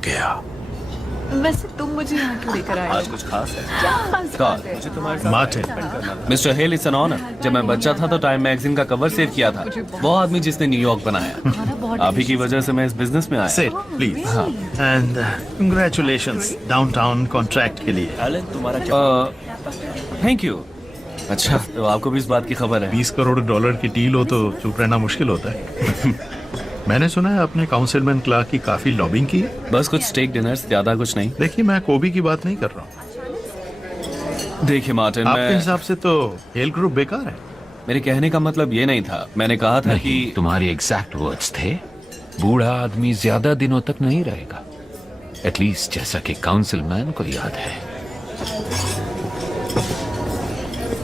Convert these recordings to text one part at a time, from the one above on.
गया। वैसे तुम मुझे यहाँ क्यों लेकर आए? आज कुछ खास है? क्या खास बात है? मुझे तुम्हारे साथ Martin, mister Hale, it's an honour. जब मैं बच्चा था तो टाइम मैगजीन का कवर सेव किया था। वो आदमी जिसने न्यूयॉर्क बनाया। आप ही की वजह से मैं इस बिजनेस में आया। Sit please. And congratulations downtown contract के लिए। एलन, तुम्हारा क्या? Thank you. अच्छा, तो आपको भी इस बात की खबर है? 20 करोड़ डॉलर की डील हो तो चुप रहना मुश्किल होता है। मैंने सुना है आपने काउंसिलमैन क्लार्क की काफी लॉबिंग की है। बस कुछ स्टेक डिनर्स, ज्यादा कुछ नहीं। देखिए, मैं कोबी की बात नहीं कर रहा हूँ। देखिए मार्टिन, आपके हिसाब से तो हेल ग्रुप बेकार है। मेरे कहने का मतलब ये नहीं था। मैंने कहा था कि तुम्हारे एग्जैक्ट वर्ड्स थे, बूढ़ा आदमी ज्यादा दिनों तक नहीं रहेगा, एटलीस्ट जैसा कि काउंसिलमैन को याद है।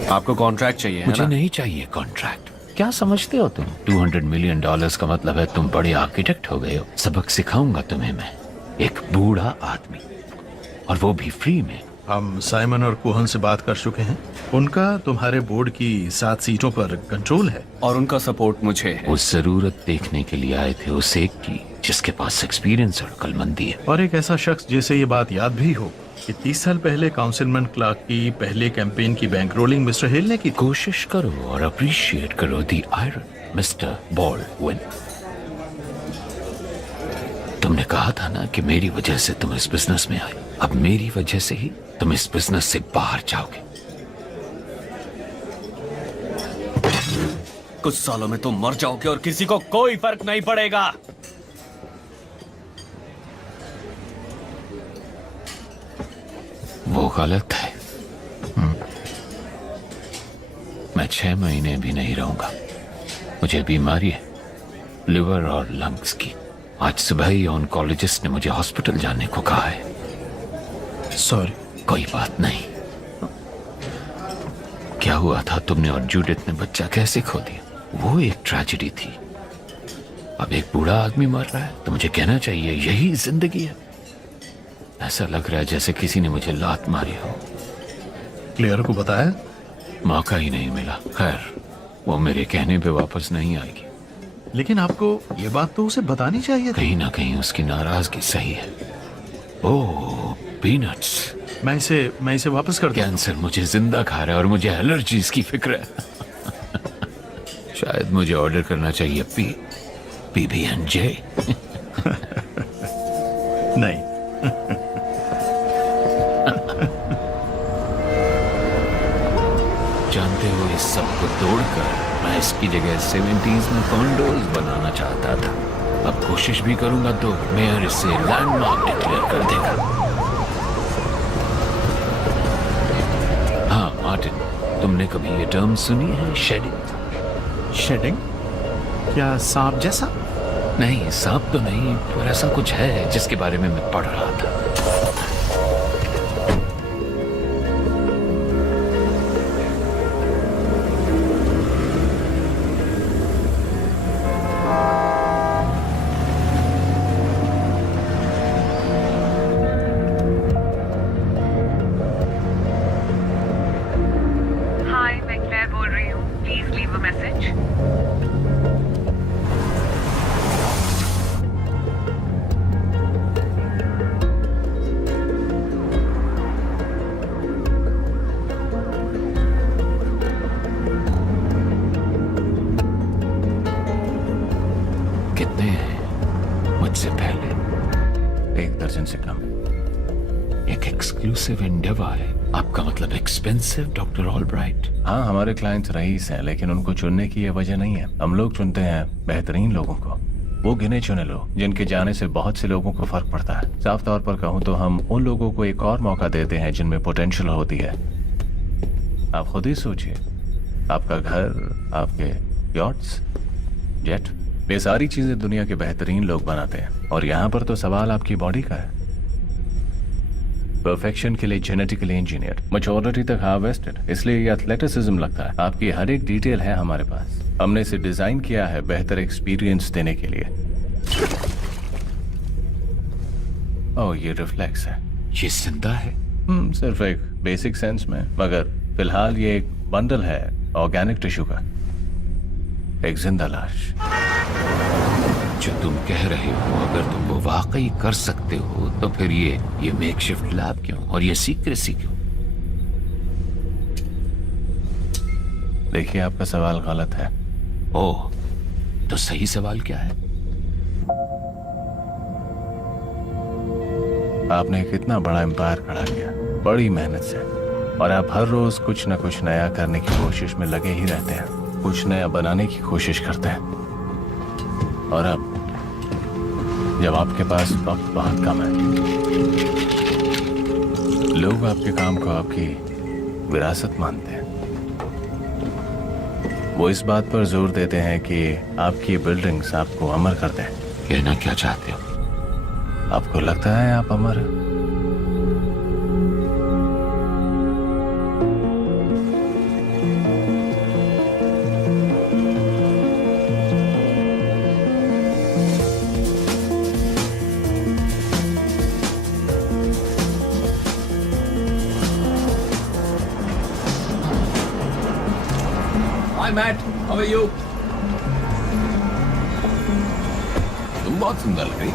आपको कॉन्ट्रैक्ट चाहिए है मुझे ना? नहीं चाहिए कॉन्ट्रैक्ट। क्या समझते हो तुम? $200 मिलियन का मतलब है तुम बड़े आर्किटेक्ट हो गए हो। सबक सिखाऊंगा तुम्हें मैं, एक बूढ़ा आदमी, और वो भी फ्री में। हम साइमन और कोहन से बात कर चुके हैं। उनका तुम्हारे बोर्ड की 7 सीटों पर कंट्रोल है और उनका सपोर्ट मुझे है। वो जरूरत देखने के लिए आए थे उस एक की जिसके पास एक्सपीरियंस और अक्लमंदी है। और एक ऐसा शख्स जिसे ये बात याद भी हो कि 30 साल पहले काउंसिलमैन क्लार्क की पहले कैंपेन की बैंक रोलिंग मिस्टर हेल ने की। कोशिश करो और अप्रिशिएट करो दी आयरन, मिस्टर बॉल्डविन। तुमने कहा था ना कि मेरी वजह से तुम इस बिजनेस में आए। अब मेरी वजह से ही तुम इस बिजनेस से बाहर जाओगे। कुछ सालों में तुम मर जाओगे और किसी को कोई फर्क नहीं पड़ेगा। वो गलत है। मैं 6 महीने भी नहीं रहूंगा। मुझे बीमारी है, लिवर और लंग्स की। आज सुबह ही ऑन्कोलॉजिस्ट ने मुझे हॉस्पिटल जाने को कहा है। सॉरी। कोई बात नहीं। क्या हुआ था, तुमने और जूडिथ ने बच्चा कैसे खो दिया? वो एक ट्रेजेडी थी। अब एक बूढ़ा आदमी मर रहा है तो मुझे कहना चाहिए यही जिंदगी है। ऐसा लग रहा है जैसे किसी ने मुझे लात मारी हो। क्लियर को बताया? मौका ही नहीं मिला। खैर, वो मेरे कहने पे वापस नहीं आएगी। लेकिन आपको ये बात तो उसे बतानी चाहिए थी। कहीं ना कहीं उसकी नाराजगी सही है। ओह, पीनट्स। मैं इसे वापस कर दूं? कैंसर मुझे जिंदा खा रहा है और मुझे एलर्जीज की फिक्र है। शायद मुझे ऑर्डर करना चाहिए PB&J। नहीं। जानते हो, इस सब को तोड़कर मैं इसकी जगह 70s में कॉन्डोज बनाना चाहता था। अब कोशिश भी करूंगा तो मेयर इसे लैंडमार्क डिक्लेयर कर देगा। हाँ मार्टिन, तुमने कभी ये टर्म सुनी है, शेडिंग? शेडिंग? क्या सांप जैसा? नहीं, सांप तो नहीं, पर ऐसा कुछ है जिसके बारे में मैं पढ़ रहा था। हाय, मैं क्लेयर बोल रही हूँ। Please leave a message. कितने हैं मुझसे पहले? 1 दर्जन से कम। एक एक्सक्लूसिव एंडेवर है। आपका मतलब एक्सपेंसिव, डॉक्टर ऑलब्राइट? हाँ, हमारे क्लाइंट्स रईस हैं, लेकिन उनको चुनने की ये वजह नहीं है। हम लोग चुनते हैं बेहतरीन लोगों को। वो गिने चुने लोग जिनके जाने से बहुत से लोगों को फर्क पड़ता है। साफ तौर पर कहूँ तो हम उन लोगों को एक और मौका देते हैं जिनमें पोटेंशियल होती है। आप खुद ही सोचिए, आपका घर, आपके यॉट्स, जेट, ये सारी चीजें दुनिया के बेहतरीन लोग बनाते हैं। और यहाँ पर तो सवाल आपकी बॉडी का है। परफेक्शन के लिए जेनेटिकली इंजीनियर, मैच्योरिटी तक हार्वेस्टेड, इसलिए ये एथलेटिसिज्म लगता है। आपकी हर एक डिटेल है हमारे पास। हमने इसे डिजाइन किया है बेहतर एक्सपीरियंस देने के लिए। ओह, ये रिफ्लेक्स है। ये जिंदा है? सिर्फ एक बेसिक सेंस में, मगर फिलहाल ये एक बंडल है ऑर्गेनिक टिश्यू का, एक जिंदा लाश। जो तुम कह रहे हो, अगर तुम वो वाकई कर सकते हो तो फिर ये मेकशिफ्ट लैब क्यों और ये सीक्रेसी क्यों? देखिए, आपका सवाल गलत है। ओह, तो सही सवाल क्या है? आपने कितना बड़ा एम्पायर खड़ा किया, बड़ी मेहनत से, और आप हर रोज कुछ न कुछ नया करने की कोशिश में लगे ही रहते हैं, कुछ नया बनाने की कोशिश करते हैं। और अब जब आपके पास वक्त बहुत कम है, लोग आपके काम को आपकी विरासत मानते हैं। वो इस बात पर जोर देते हैं कि आपकी बिल्डिंग्स आपको अमर कर दें। कहना क्या चाहते हो? आपको लगता है आप अमर हैं? हाय मैट, हाउ आर यू? तुम बहुत सुंदर लग रही।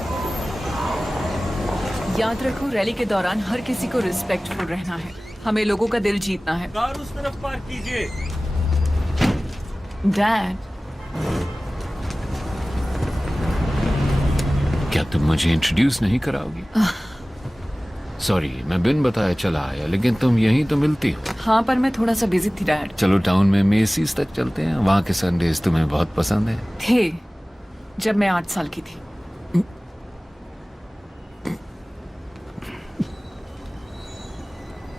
याद रखो, रैली के दौरान हर किसी को रिस्पेक्टफुल रहना है। हमें लोगों का दिल जीतना है। कार उस तरफ पार्क कीजिए। डैड, क्या तुम मुझे इंट्रोड्यूस नहीं कराओगी? सॉरी, मैं बिन बताए चला आया, लेकिन तुम यहीं तो मिलती हो। हाँ, पर मैं थोड़ा सा बिजी थी डैड। चलो टाउन में मेसीज तक चलते हैं, वहाँ के संडेज तुम्हें बहुत पसंद है। थे, जब मैं 8 साल की थी।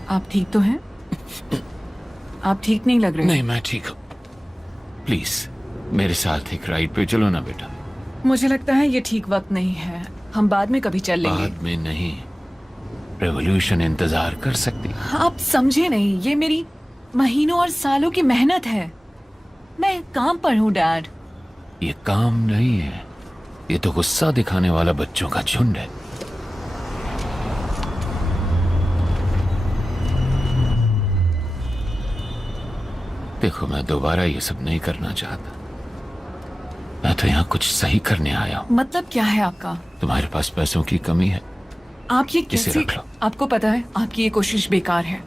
आप ठीक तो हैं? आप ठीक नहीं लग रहे। नहीं, मैं ठीक हूँ। प्लीज मेरे साथ एक राइड पे चलो ना बेटा। मुझे लगता है ये ठीक वक्त नहीं है। हम बाद में कभी चल लेंगे। बाद में नहीं, रेवोल्यूशन इंतजार कर सकती। आप समझे नहीं, ये मेरी महीनों और सालों की मेहनत है। मैं काम पर हूँ डैड। ये काम नहीं है, ये तो गुस्सा दिखाने वाला बच्चों का झुंड है। देखो, मैं दोबारा ये सब नहीं करना चाहता। मैं तो यहाँ कुछ सही करने आया हूँ। मतलब क्या है आपका? तुम्हारे पास पैसों की कमी है। आप ये इसे कैसे? रख लो। आपको पता है आपकी ये कोशिश बेकार है।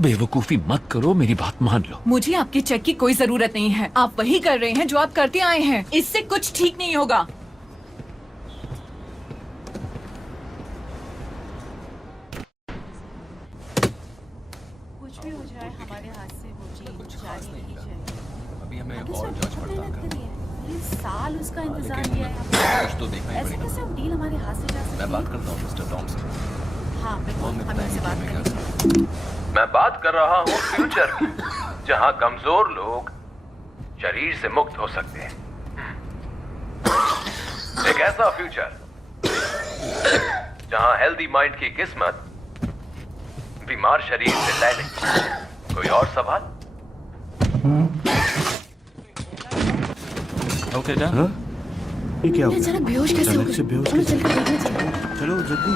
बेवकूफी मत करो, मेरी बात मान लो। मुझे आपके चेक की कोई जरूरत नहीं है। आप वही कर रहे हैं जो आप करते आए हैं। इससे कुछ ठीक नहीं होगा। कुछ भी हो जाए, हमारे हाथ से वो चीज जारी नहीं जाएगी। अभी हमें तो और सर, जांच बहुत पड़ताल मेहनत करनी करी है। है। ये साल उसका इंतजार लेकिन किया है। कुछ तो देखना ही ऐसे पड़ेगा। कैसे अब डील हमारे हाथ से जा सकती मैं है? बात करता हूँ मिस्टर टॉम से। हाँ, बिल्कुल, वो हमें हम इनसे बात बताएंगे कि करेंगे। हमें क्या करना है। मैं बात कर रहा हूँ फ्यूचर की, जहाँ कमजोर लोग शरीर से मुक्त हो सकते हैं। एक ऐसा फ्यूचर जहाँ हेल्दी माइंड की किस्मत बीमार शरीर से लय नहीं। कोई और सवाल? Okay done. ये क्या हो ये गया? अचानक बेहोश कैसे हो अचानक से गए? बेहोश चलो कैसे? चलकर देखना चाहिए। चलो जल्दी।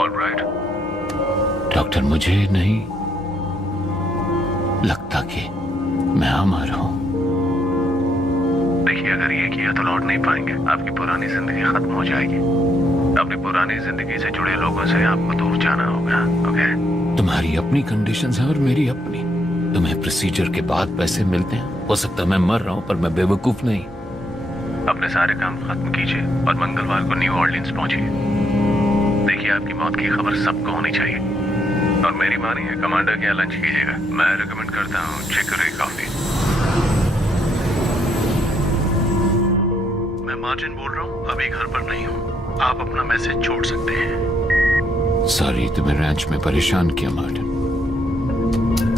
ऑलराइट। डॉक्टर, मुझे नहीं लगता कि मैं अमर हूँ। देखिए, अगर ये किया तो लौट नहीं पाएंगे। आपकी पुरानी जिंदगी खत्म हो जाएगी। अपनी पुरानी जिंदगी से जुड़े लोगों से आपको दूर जाना होगा। ओके? तुम्हारी अपनी कंडीशंस हैं और मेरी अपनी। तुम्हें प्रोसीजर के बाद पैसे मिलते हैं। हो सकता है मैं मर रहा हूँ, पर मैं बेवकूफ नहीं। अपने सारे काम खत्म कीजिए और मंगलवार को न्यू ऑर्लिन्स पहुंचिए। देखिए, आपकी मौत की खबर सबको होनी चाहिए। और मेरी मानिए, कमांडर के यहाँ लंच कीजिएगा। मैं रिकमेंड करता हूँ चिकरी कॉफी। मैं मार्जिन बोल रहा हूँ, अभी घर पर नहीं हूँ। आप अपना मैसेज छोड़ सकते हैं। सॉरी, तुम्हें रैंच में परेशान किया मार्टिन।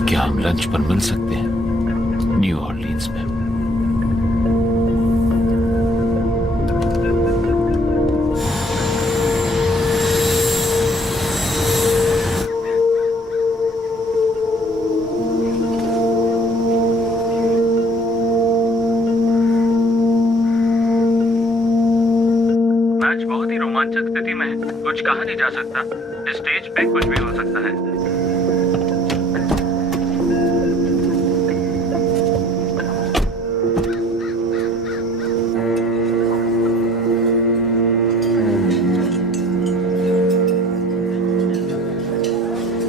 क्या हम लंच पर मिल सकते हैं न्यू ऑर्लिन्स में? कुछ कहा नहीं जा सकता, स्टेज पे कुछ भी हो सकता है।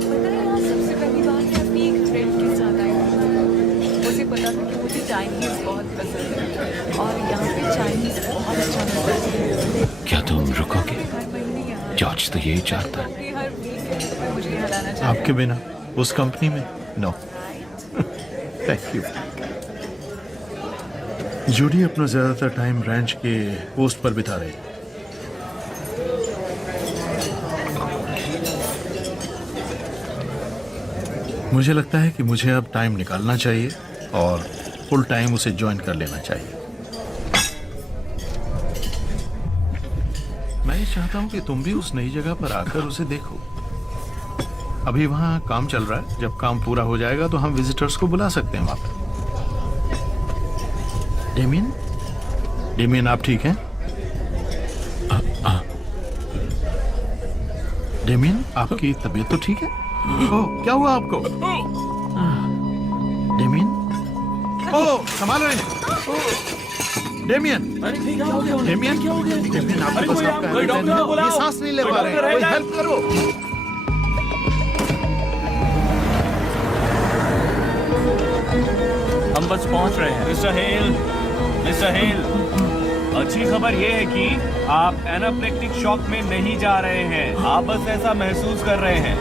पता है यहाँ सबसे पहली बार मैं अपनी एक फ्रेंड के साथ आई हूँ। मुझे पता था कि मुझे चाइनीज बहुत पसंद है और यहाँ पे चाइनीज बहुत अच्छा मिलता है। क्या तुम रुकोगे? हर महीने यहाँ जॉर्ज तो यही चाहता है। हर वीकेंड पे मुझे यहाँ लाना चाहिए। आपके बिना उस कंपनी में नो थैंक यू। जूडी अपना ज्यादातर टाइम रैंच के पोस्ट पर बिता रही है। मुझे लगता है कि मुझे अब टाइम निकालना चाहिए और फुल टाइम उसे ज्वाइन कर लेना चाहिए। मैं ये चाहता हूं कि तुम भी उस नई जगह पर आकर उसे देखो। अभी वहां काम चल रहा है, जब काम पूरा हो जाएगा तो हम विजिटर्स को बुला सकते हैं वहां पर। डेमियन, डेमियन आप ठीक हैं? डेमियन आपकी तबीयत तो ठीक है? ओह क्या हुआ आपको? डेमियन, ओह संभालो इन्हें। डेमियन, डेमियन क्या हो गया? डेमियन आपके पास आपका ये सांस नहीं ले पा रहे हैं, कोई हेल्प करो। हम बस पहुंच रहे हैं। मिस्टर हेल, अच्छी खबर ये है कि आप एनाप्लेक्टिक शॉक में नहीं जा रहे हैं, आप बस ऐसा महसूस कर रहे हैं।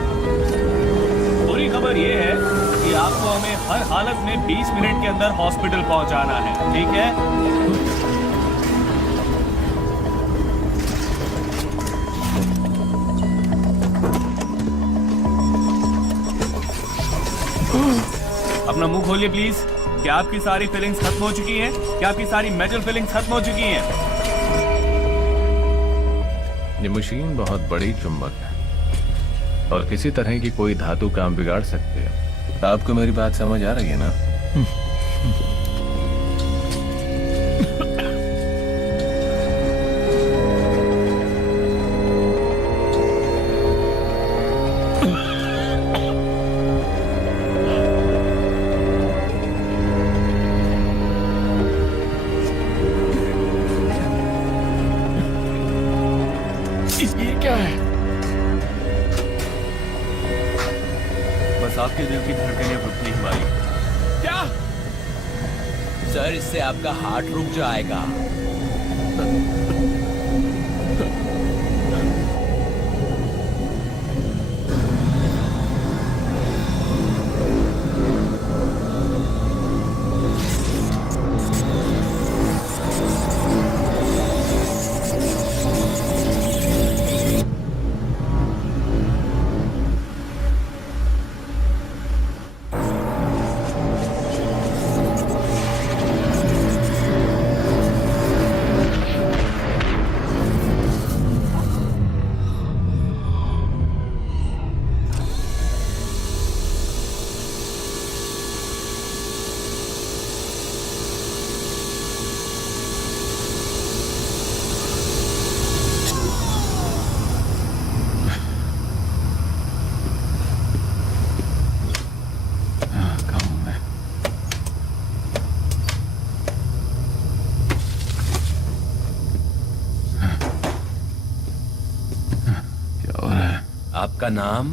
बुरी खबर ये है कि आपको हमें हर हालत में 20 मिनट के अंदर हॉस्पिटल पहुंचाना है, ठीक है? अपना मुंह खोलिए प्लीज। क्या आपकी सारी फीलिंग्स खत्म हो चुकी हैं? क्या आपकी सारी मेटल फीलिंग्स खत्म हो चुकी हैं? ये मशीन बहुत बड़ी चुंबक है और किसी तरह की कोई धातु काम बिगाड़ सकती है। आपको मेरी बात समझ आ रही है ना? ये क्या है? बस आपके दिल की धड़कनें रुकनी हमारी। क्या सर, इससे आपका हार्ट रुक जाएगा। आपका नाम?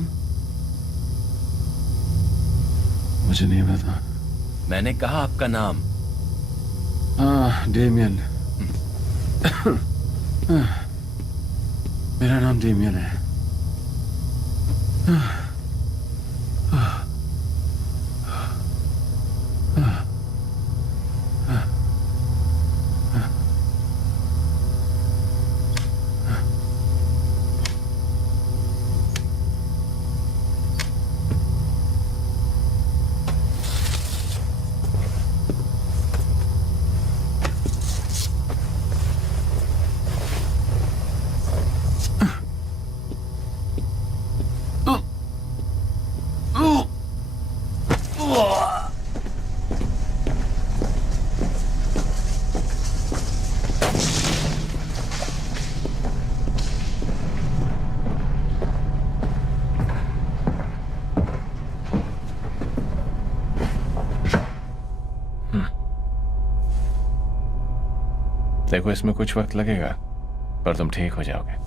मुझे नहीं पता। मैंने कहा आपका नाम। डेमियन। मेरा नाम डेमियन है। देखो इसमें कुछ वक्त लगेगा पर तुम ठीक हो जाओगे।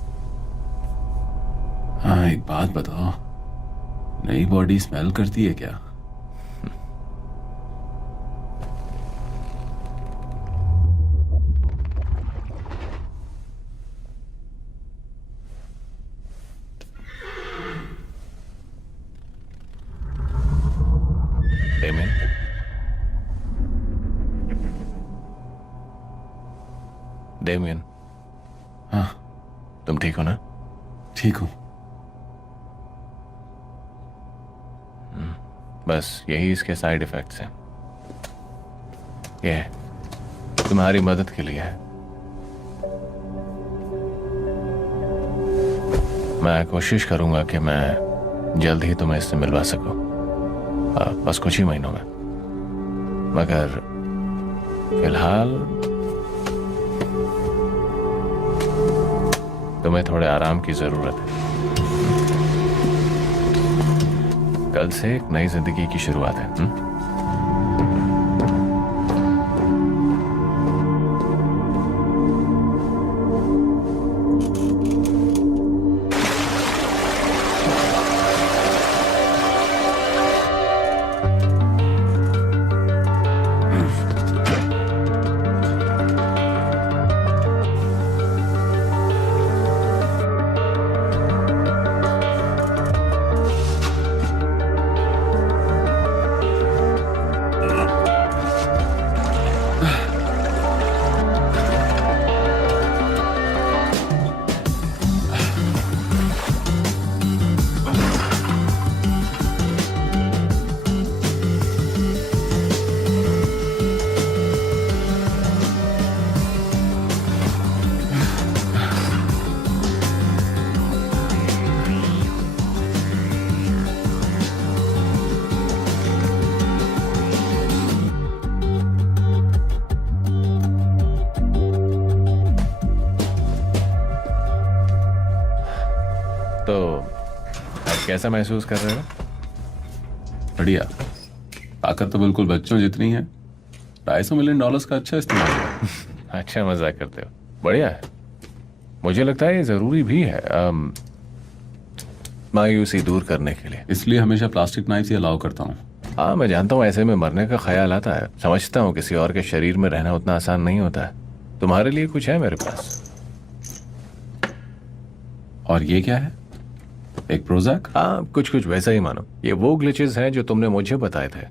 हाँ, एक बात बताओ, नई बॉडी स्मेल करती है क्या? डेमियन, डेमियन, हाँ, तुम ठीक हो ना? ठीक हूं। बस यही इसके साइड इफेक्ट्स हैं। ये तुम्हारी मदद के लिए है। मैं कोशिश करूंगा कि मैं जल्द ही तुम्हें इससे मिलवा सकूं, बस कुछ ही महीनों में। मगर फिलहाल तुम्हें थोड़े आराम की जरूरत है। कल से एक नई जिंदगी की शुरुआत है। तो अब कैसा महसूस कर रहे हो? बढ़िया। ताकत तो बिल्कुल बच्चों जितनी है। $250 मिलियन का अच्छा इस्तेमाल है। अच्छा मजाक करते हो, बढ़िया है। मुझे लगता है ये जरूरी भी है मायूसी दूर करने के लिए। इसलिए हमेशा प्लास्टिक नाइफ ही अलाउ करता हूँ। हाँ, मैं जानता हूँ ऐसे में मरने का ख्याल आता है। समझता हूँ किसी और के शरीर में रहना उतना आसान नहीं होता है। तुम्हारे लिए कुछ है मेरे पास। और ये क्या है? एक प्रोज़ैक? हाँ, कुछ कुछ वैसा ही मानो। ये वो ग्लिचेस हैं जो तुमने मुझे बताए थे।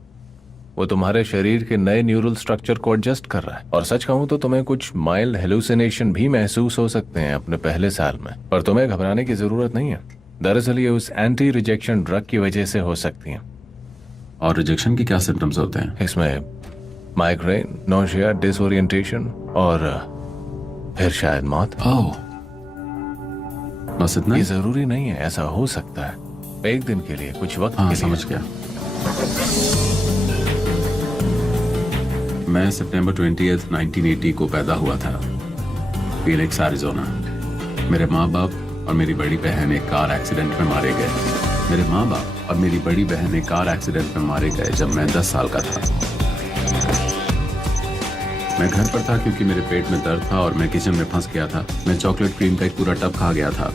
वो तुम्हारे शरीर के नए न्यूरल स्ट्रक्चर को एडजस्ट कर रहा है। और सच कहूं तो तुम्हें कुछ माइल्ड हेलुसिनेशन भी महसूस हो सकते हैं अपने पहले साल में, पर तुम्हें घबराने की जरूरत नहीं है। दरअसल ये उस एंटी रिजेक्शन ड्रग की वजह से हो सकती हैं। और रिजेक्शन के क्या सिम्टम्स होते हैं? इसमें माइग्रेन, नोशिया, डिसओरिएंटेशन और फिर शायद मौत। ओह, बस इतना? ये जरूरी नहीं है, ऐसा हो सकता है एक दिन के लिए, कुछ वक्त के लिए। समझ गया। मैं सितंबर 20, 1980 को पैदा हुआ था, फीनिक्स, एरिज़ोना। मेरे माँ बाप और मेरी बड़ी बहन एक कार एक्सीडेंट में मारे गए। मेरे माँ बाप और मेरी बड़ी बहन एक कार एक्सीडेंट में मारे गए जब मैं 10 साल का था। मैं घर पर था क्योंकि मेरे पेट में दर्द था और मैं किचन में फंस गया था। मैं चॉकलेट क्रीम का एक पूरा टब खा गया था।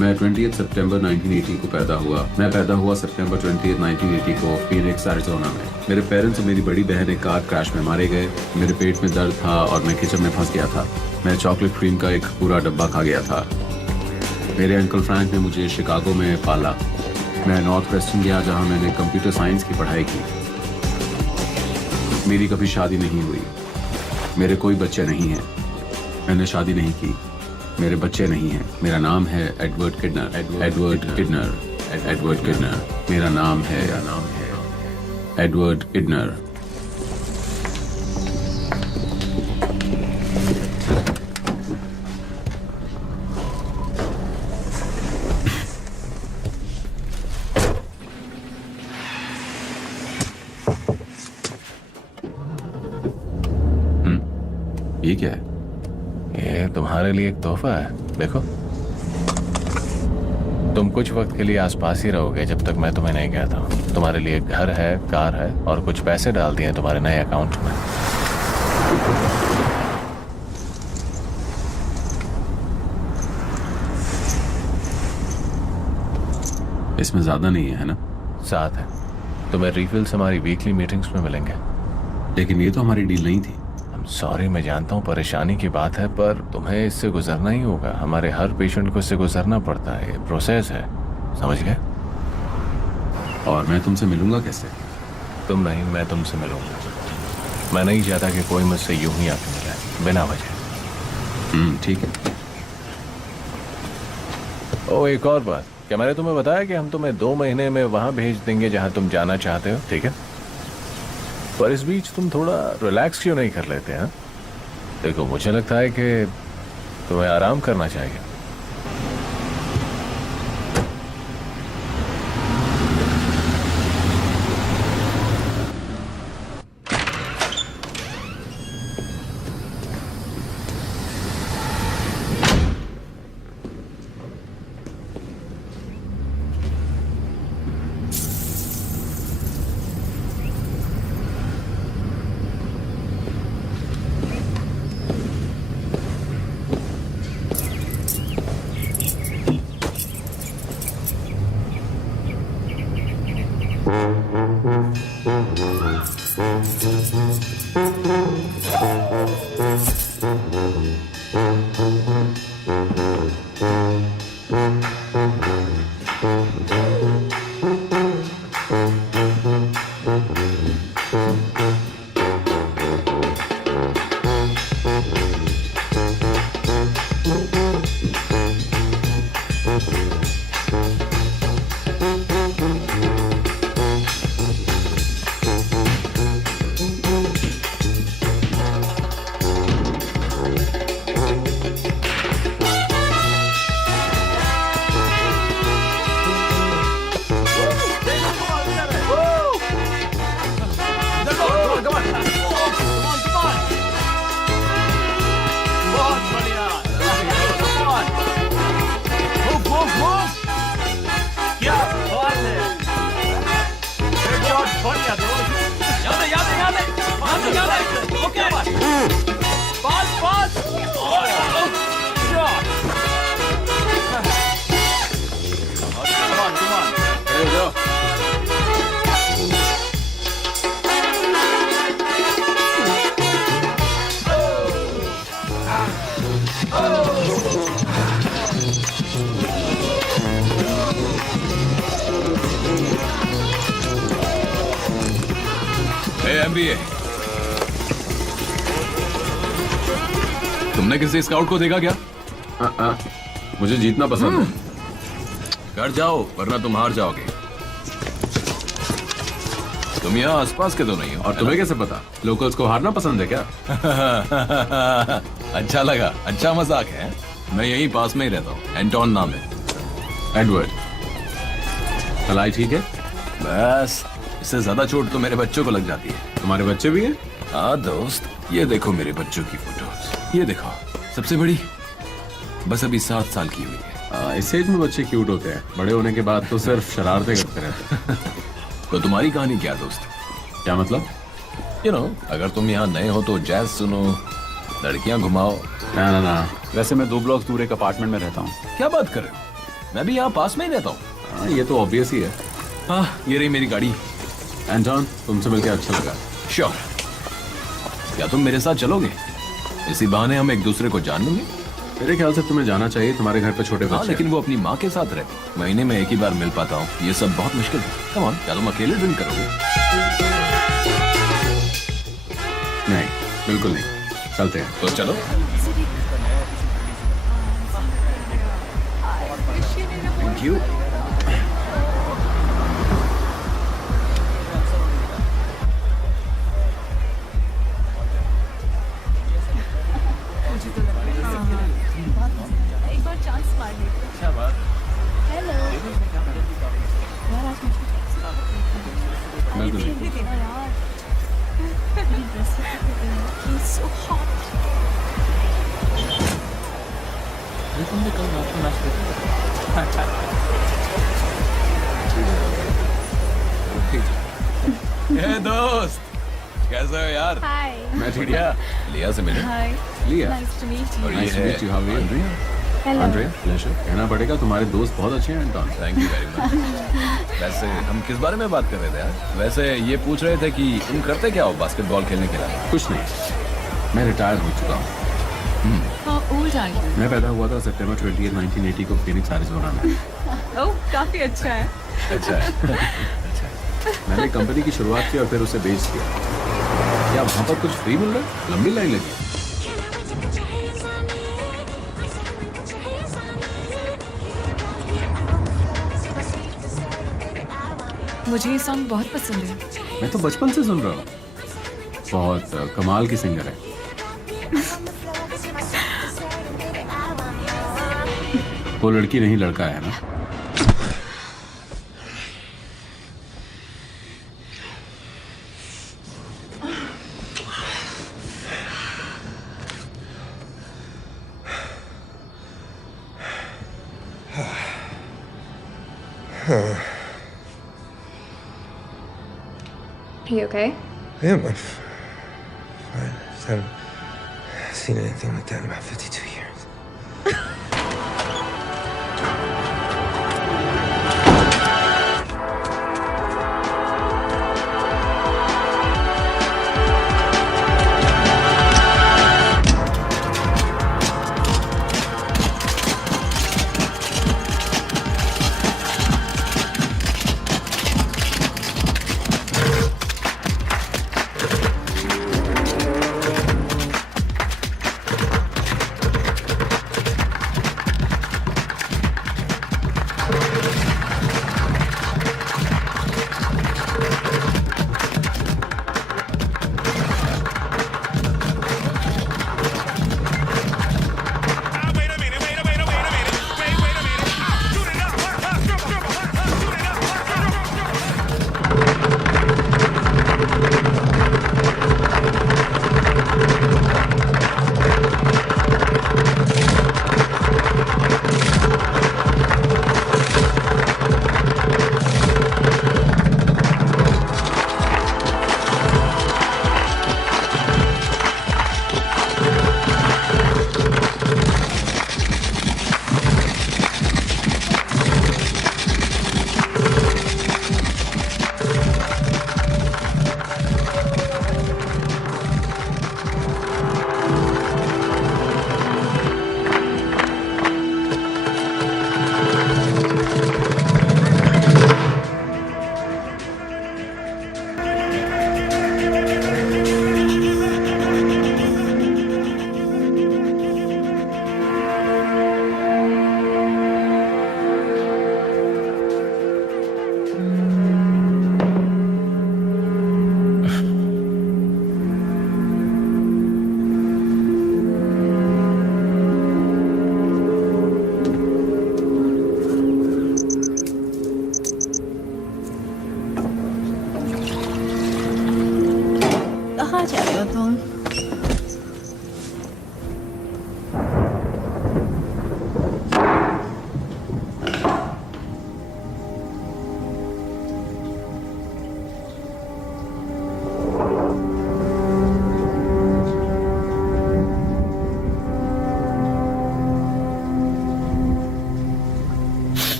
मैं 20 सितंबर 1980 को पैदा हुआ। मैं पैदा हुआ सितंबर 20, 1980 को फीनिक्स, एरिज़ोना में। मेरे पेरेंट्स और मेरी बड़ी बहन एक कार क्रैश में मारे गए। मेरे पेट में दर्द था और मैं किचन में फंस गया था। मैं चॉकलेट क्रीम का एक पूरा डब्बा खा गया था। मेरे अंकल फ्रैंक ने मुझे शिकागो में पाला। मैं नॉर्थ वेस्टर्न गया जहाँ मैंने कंप्यूटर साइंस की पढ़ाई की। मेरी कभी शादी नहीं हुई। मेरे कोई बच्चे नहीं हैं। मैंने शादी नहीं की। मेरे बच्चे नहीं हैं। मेरा नाम है एडवर्ड किडनर। एडवर्ड किडनर। एडवर्ड किडनर। मेरा नाम है एडवर्ड किडनर। ये क्या है? ये तुम्हारे लिए एक तोहफा है, देखो। तुम कुछ वक्त के लिए आसपास ही रहोगे जब तक मैं तुम्हें नहीं कहता हूँ। तुम्हारे लिए घर है, कार है और कुछ पैसे डाल दिए तुम्हारे नए अकाउंट में। इसमें ज्यादा नहीं है ना? 7 है। तुम्हें रिफिल्स हमारी वीकली मीटिंग्स में मिलेंगे। लेकिन ये तो हमारी डील नहीं थी। सॉरी, मैं जानता हूँ परेशानी की बात है, पर तुम्हें इससे गुजरना ही होगा। हमारे हर पेशेंट को इससे गुजरना पड़ता है, ये प्रोसेस है, समझ गए? और मैं तुमसे मिलूंगा कैसे? तुम नहीं, मैं तुमसे मिलूंगा। मैं नहीं चाहता कि कोई मुझसे यूं ही आके मिले बिना वजह। ठीक है। ओ, एक और बात, क्या मैंने तुम्हें बताया कि हम तुम्हें 2 महीने में वहां भेज देंगे जहां तुम जाना चाहते हो? ठीक है, पर इस बीच तुम थोड़ा रिलैक्स क्यों नहीं कर लेते? हैं, देखो मुझे लगता है कि तुम्हें आराम करना चाहिए। MBA, तुमने किसी स्काउट को देखा क्या? मुझे जीतना पसंद है। घर जाओ वरना तुम हार जाओगे। तुम यहाँ आसपास के तो नहीं हो। और तुम्हें कैसे पता? लोकल्स को हारना पसंद है क्या? अच्छा लगा, अच्छा मजाक है। मैं यहीं पास में ही रहता हूँ, एंटोन नाम है। एडवर्ड, भलाई ठीक है? बस इससे ज्यादा चोट तो मेरे बच्चों को लग जाती है। तुम्हारे बच्चे भी हैं? हाँ दोस्त, ये देखो मेरे बच्चों की फोटोज। ये देखो, सबसे बड़ी बस अभी 7 साल की हुई है। इस एज में बच्चे क्यूट होते हैं, बड़े होने के बाद तो सिर्फ शरारतें करते रहते। तो तुम्हारी कहानी क्या दोस्त? क्या मतलब? अगर तुम यहाँ नए हो तो जैज सुनो, लड़कियां घुमाओ। ना, वैसे मैं 2 ब्लॉक्स दूर एक अपार्टमेंट में रहता हूँ। क्या बात कर रहे हो? मैं भी यहाँ पास में ही रहता हूँ। ये तो ऑब्वियस ही है। हाँ, ये रही मेरी गाड़ी। एंटोन, तुमसे मिलकर अच्छा लगा। श्योर। क्या तुम मेरे साथ चलोगे? इसी बहाने हम एक दूसरे को जान लेंगे। मेरे ख्याल से तुम्हें जाना चाहिए, तुम्हारे घर पे छोटे बच्चे। हाँ, लेकिन वो अपनी माँ के साथ रहती। महीने में एक ही बार मिल पाता हूँ, ये सब बहुत मुश्किल है। कम ऑन, क्या तुम अकेले ड्रिंक करोगे? नहीं, बिल्कुल नहीं। चलते हैं। तो चलो। Thank you. एक बार चांस मार लेते। क्या बात? हेलो यार, आज मुझे बिल्कुल। देना यार। He's so hot. तुमने कल रात को नाश्ता ए दोस्त, कैसे हो यार? Hi. मैं ठीक बढ़िया। लिया से मिले। Hi. लिया। Nice to meet you. और ये Nice to है meet you, how are you? Andrea. Andrea pleasure. कहना पड़ेगा तुम्हारे दोस्त बहुत अच्छे हैं Anton. Thank you very much. वैसे हम किस बारे में बात कर रहे थे यार? वैसे ये पूछ रहे थे कि तुम करते क्या हो बास्केटबॉल खेलने के अलावा? कुछ नहीं, मैं रिटायर हो चुका हूँ। How old are you? मैं पैदा हुआ था सितंबर 28, 1980 को फिनिक्स एरिज़ोना में। Oh, काफी अच्छा है। अच्छा है। मैंने कंपनी की शुरुआत की और फिर उसे बेच दिया। क्या वहाँ पर कुछ फ्री मिल रहा है? लंबी लाइन लगी। मुझे ये सॉन्ग बहुत पसंद है। मैं तो बचपन से सुन रहा हूँ। बहुत कमाल की सिंगर है। वो लड़की नहीं लड़का है ना? You okay? I am. I'm fine. I haven't seen anything like that in about 52 years. कहाँ जा रहे हो तुम?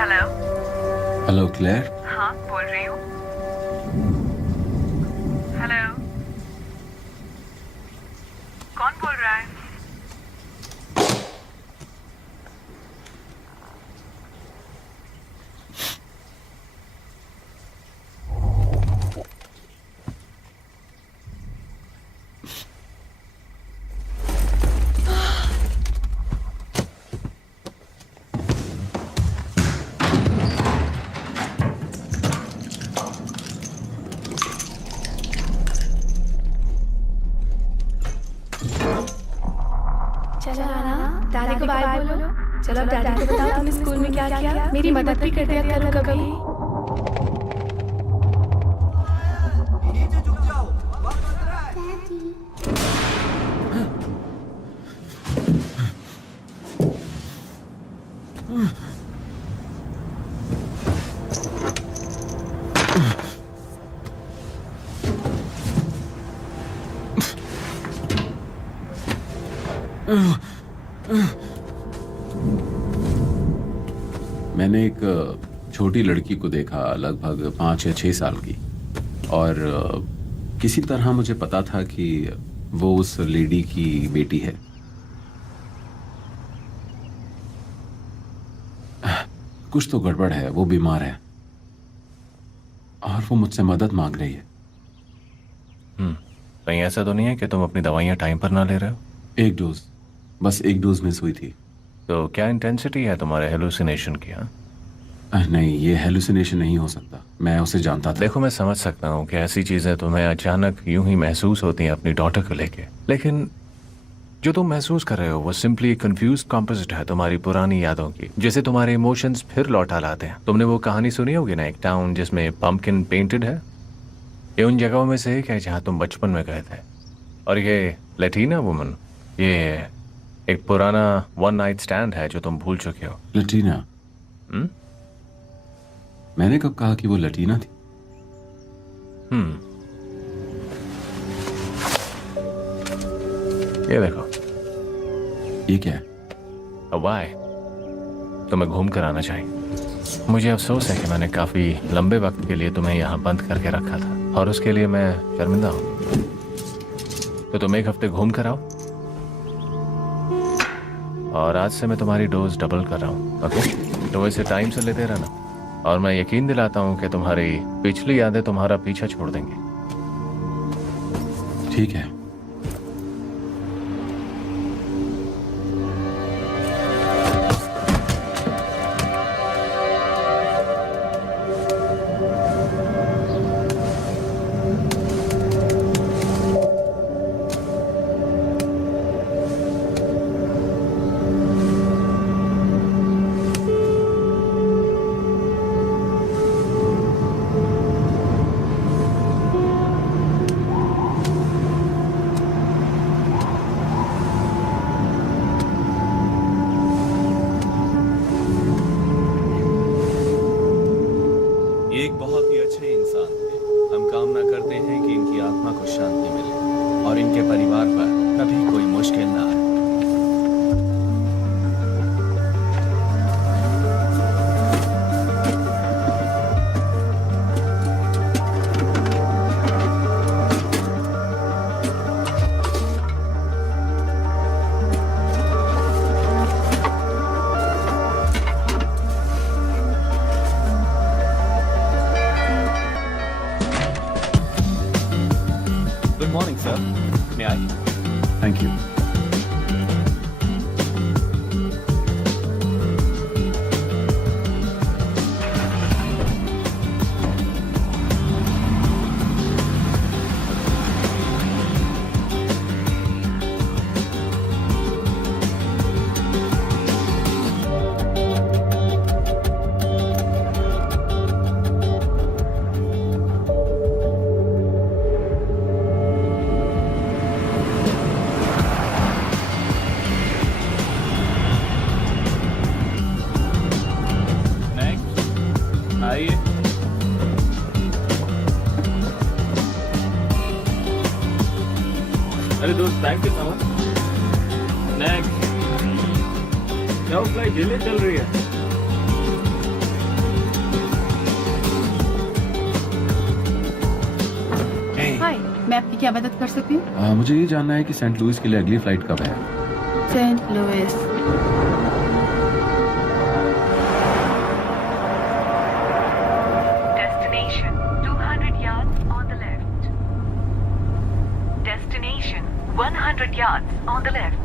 हेलो। Hello Claire. हाँ, बोल रही हूँ। हेलो। कौन बोल रहा है? चलो आना, दादी को बाय बोलो। चलो अब दादी को बताओ तुमने स्कूल में क्या किया। मेरी मदद भी कर दिया करो कभी। मैंने एक छोटी लड़की को देखा, लगभग 5 या 6 साल की, और किसी तरह मुझे पता था कि वो उस लेडी की बेटी है। कुछ तो गड़बड़ है, वो बीमार है और वो मुझसे मदद मांग रही है। कहीं ऐसा तो नहीं है कि तुम अपनी दवाइयाँ टाइम पर ना ले रहे हो? 1 डोज, बस 1 डोज मिस हुई थी। तो क्या इंटेंसिटी है तुम्हारे हेलुसिनेशन की? हाँ, नहीं, ये हेलुसिनेशन नहीं हो सकता, मैं उसे जानता था। देखो, मैं समझ सकता हूँ कि ऐसी चीजें तुम्हें अचानक यूं ही महसूस होती हैं अपनी डॉटर को लेके, लेकिन जो तुम महसूस कर रहे हो वो सिंपली कंफ्यूज कॉम्पोजिट है तुम्हारी पुरानी यादों की, जिसे तुम्हारे इमोशंस फिर लौटा लाते हैं। तुमने वो कहानी सुनी होगी ना, एक टाउन जिसमें पंपकिन पेंटेड है? ये उन जगहों में से एक है जहाँ तुम बचपन में गए थे। और ये लैटिना वुमन, ये एक पुराना 1 नाइट स्टैंड है जो तुम भूल चुके हो। लैटिना? मैंने कब कहा कि वो लैटिना थी? ये देखो। ये क्या है? वाई तुम्हें घूम कर आना चाहिए। मुझे अफसोस है कि मैंने काफी लंबे वक्त के लिए तुम्हें यहाँ बंद करके रखा था, और उसके लिए मैं शर्मिंदा हूँ। तो तुम 1 हफ्ते घूम कर आओ, और आज से मैं तुम्हारी डोज डबल कर रहा हूँ। ओके? तो इसे टाइम से लेते रहना, और मैं यकीन दिलाता हूँ कि तुम्हारी पिछली यादें तुम्हारा पीछा छोड़ देंगी। ठीक है। एक बहुत ही अच्छे इंसान थे। हम कामना करते हैं कि इनकी आत्मा को शांति मिले और इनके परिवार पर कभी कोई मुश्किल ना आए। Good morning, sir. May I? Thank you. Next. आइए। अरे दोस्त, thank you so much. Next. क्या फ्लाइट डिले चल रही है? हाय, मैं आपकी क्या मदद कर सकती हूँ? मुझे ये जानना है कि सेंट लुइस के लिए अगली फ्लाइट कब है? Saint Louis. Destination 200 yards on the left. Destination 100 yards on the left.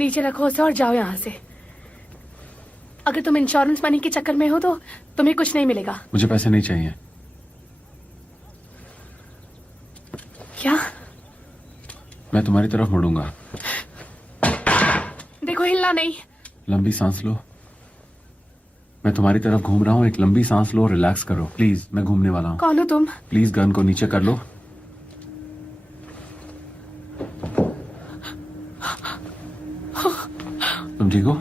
नीचे रखो उसे और जाओ यहाँ से। अगर तुम इंश्योरेंस मनी के चक्कर में हो तो तुम्हें कुछ नहीं मिलेगा। मुझे पैसे नहीं चाहिए। क्या? मैं तुम्हारी तरफ मुड़ूंगा। देखो, हिलना नहीं। लंबी सांस लो। मैं तुम्हारी तरफ घूम रहा हूँ, एक लंबी सांस लो, रिलैक्स करो प्लीज। मैं घूमने वाला हूँ। कौन हो तुम? प्लीज गन को नीचे कर लो। तुम ठीक हो?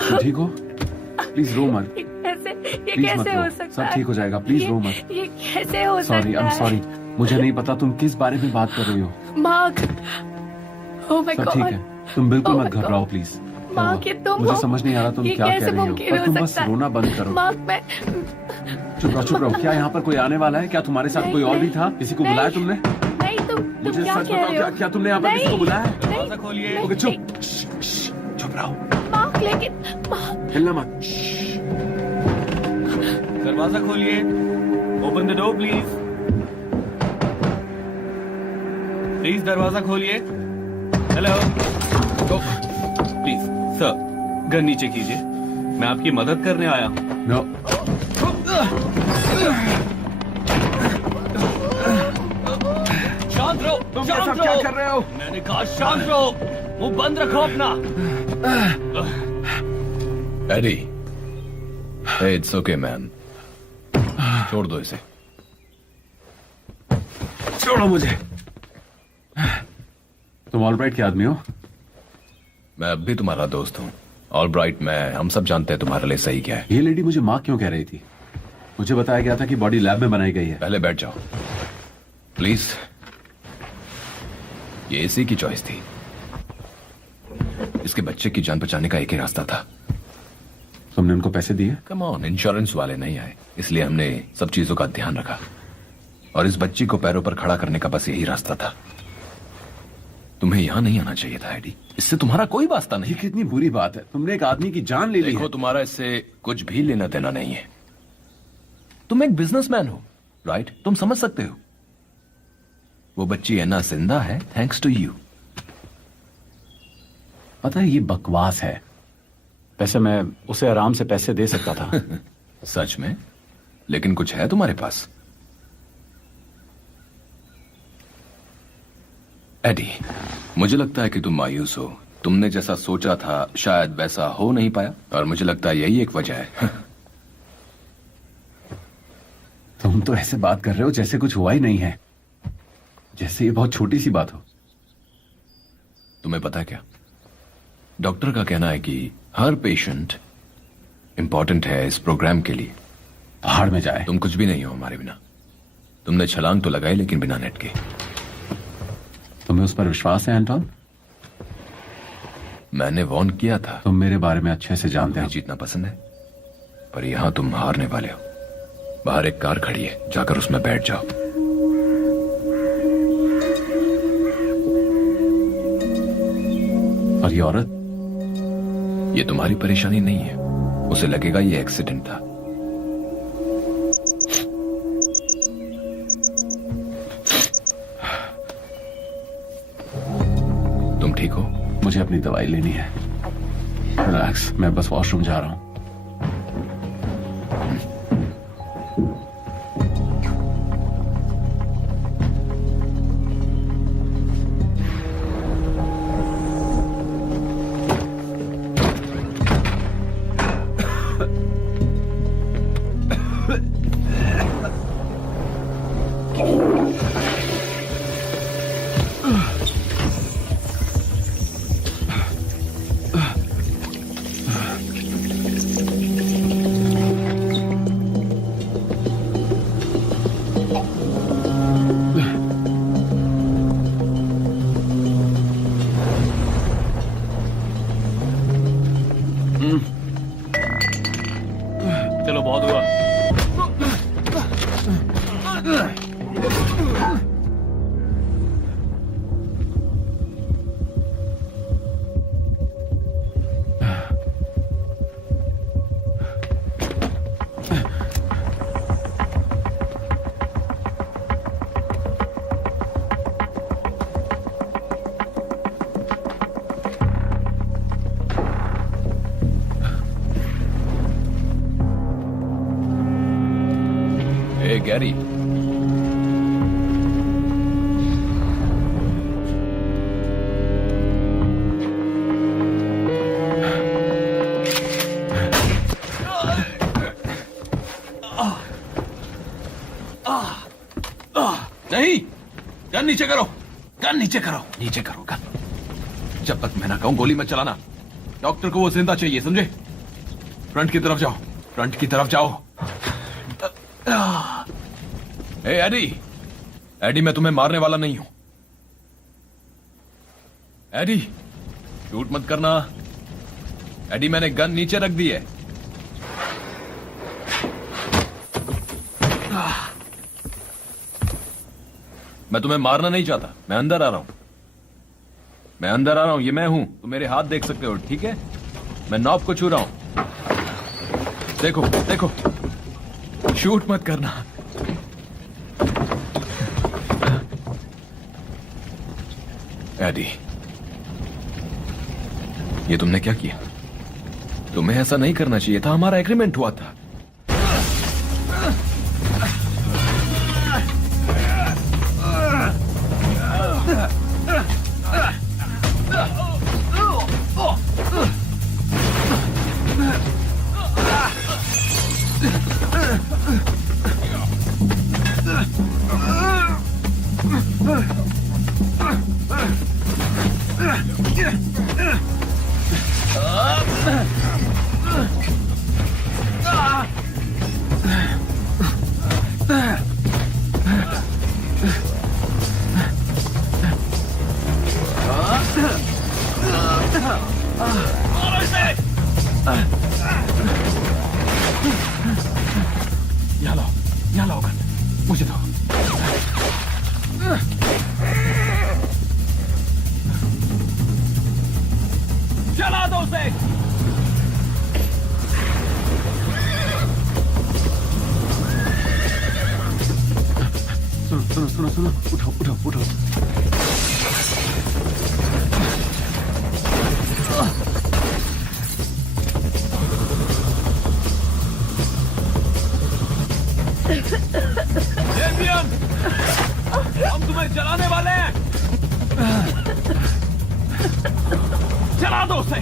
तुम ठीक हो? प्लीज रो मत। ये प्लीज मत कैसे हो रो। सकता सब है? ठीक हो जाएगा। प्लीज रो मत। ये कैसे हो सॉरी, सकता आई एम है? सॉरी। मुझे नहीं पता तुम किस बारे में बात कर रही हो। मार्क, ओह माय सब गॉड। ठीक है, तुम बिल्कुल Oh मत my God. घबराओ प्लीज। मार्क, ये तुम मुझे हो? समझ नहीं आ रहा तुम ये क्या कह कैसे रही हो। मुमकिन पर हो तुम बस सकता है? रोना बंद करो। मार्क, मैं चुप रहो। क्या यहाँ पर कोई आने वाला है? क्या तुम्हारे साथ नहीं, कोई और भी नहीं, था? किसी को नहीं। बुलाया तुमने? नहीं, तुम मुझे क्या सच कह बताओ, रहे हो? क्या तुमने यहाँ पर किसी को बुलाया है? दरवाजा खोलिए। ओके, चुप रहो। मार्क, लेकिन मार्क, हिलना मत। दरवाजा खोलिए। Open the door please. Please दरवाजा खोलिए। हेलो। प्लीज सर, गन नीचे कीजिए। मैं आपकी मदद करने आया हूँ। नो। शांत रहो। तुम ये शांत सब क्या रहो। कर रहे हो? मैंने कहा शांत रहो। मुंह बंद रखो अपना। एडी, इट्स ओके मैन, छोड़ दो इसे। छोड़ो मुझे। तुम ऑलराइट के आदमी हो? मैं अब भी तुम्हारा दोस्त हूँ। ऑलराइट, मैं हम सब जानते हैं तुम्हारे लिए सही क्या है। ये लेडी मुझे माँ क्यों कह रही थी? मुझे बताया गया था कि बॉडी लैब में बनाई गई है। पहले बैठ जाओ प्लीज। ये इसी की चॉइस थी। इसके बच्चे की जान बचाने का एक ही रास्ता था। तुमने उनको पैसे दिए? कम ऑन, इंश्योरेंस वाले नहीं आए, इसलिए हमने सब चीजों का ध्यान रखा और इस बच्ची को पैरों पर खड़ा करने का बस यही रास्ता था। तुम्हें यहां नहीं आना चाहिए था एडी। इससे तुम्हारा कोई वास्ता नहीं। ये कितनी बुरी बात है, तुमने एक आदमी की जान ले ली देखो, है। तुम्हारा इससे कुछ भी लेना देना नहीं है। तुम एक बिजनेसमैन हो, राइट? तुम समझ सकते हो। वो बच्ची एना जिंदा है थैंक्स टू यू। पता है ये बकवास है। वैसे मैं उसे आराम से पैसे दे सकता था। सच में? लेकिन कुछ है तुम्हारे पास? एडी, मुझे लगता है कि तुम मायूस हो। तुमने जैसा सोचा था शायद वैसा हो नहीं पाया, और मुझे लगता है यही एक वजह है। तुम तो ऐसे बात कर रहे हो जैसे कुछ हुआ ही नहीं है, जैसे ये बहुत छोटी सी बात हो। तुम्हें पता है क्या, डॉक्टर का कहना है कि हर पेशेंट इंपॉर्टेंट है इस प्रोग्राम के लिए। पहाड़ में जाए। तुम कुछ भी नहीं हो हमारे बिना। तुमने छलांग तो लगाई लेकिन बिना नेट के। तुम्हें उस पर विश्वास है एंटोन? मैंने वॉर्न किया था। तुम मेरे बारे में अच्छे से जानते हो। जीतना पसंद है, पर यहां तुम हारने वाले हो। बाहर एक कार खड़ी है, जाकर उसमें बैठ जाओ। और ये औरत? ये तुम्हारी परेशानी नहीं है। उसे लगेगा ये एक्सीडेंट था। तुम ठीक हो? मुझे अपनी दवाई लेनी है। रिलैक्स, मैं बस वॉशरूम जा रहा हूं। चलो बहुत हुआ। गैरी, नहीं, गन नीचे करो, गन नीचे करो, नीचे करो गन। जब तक मैं ना कहूं गोली मत चलाना। डॉक्टर को वो जिंदा चाहिए, समझे? फ्रंट की तरफ जाओ, फ्रंट की तरफ जाओ। ए एडी, एडी मैं तुम्हें मारने वाला नहीं हूं। एडी शूट मत करना। एडी मैंने गन नीचे रख दी है। मैं तुम्हें मारना नहीं चाहता, मैं अंदर आ रहा हूं, मैं अंदर आ रहा हूं, ये मैं हूं, तुम मेरे हाथ देख सकते हो, ठीक है? मैं नॉब को छू रहा हूं, देखो देखो, शूट मत करना। एडी, ये तुमने क्या किया? तुम्हें ऐसा नहीं करना चाहिए था, हमारा एग्रीमेंट हुआ था। यहाँ लाओ गन, मुझे दो। चला दो उसे। सुनो सुनो सुनो सुनो, उठो उठो उठो। डेमियन, हम तुम्हें जलाने वाले हैं। जला दो उसे।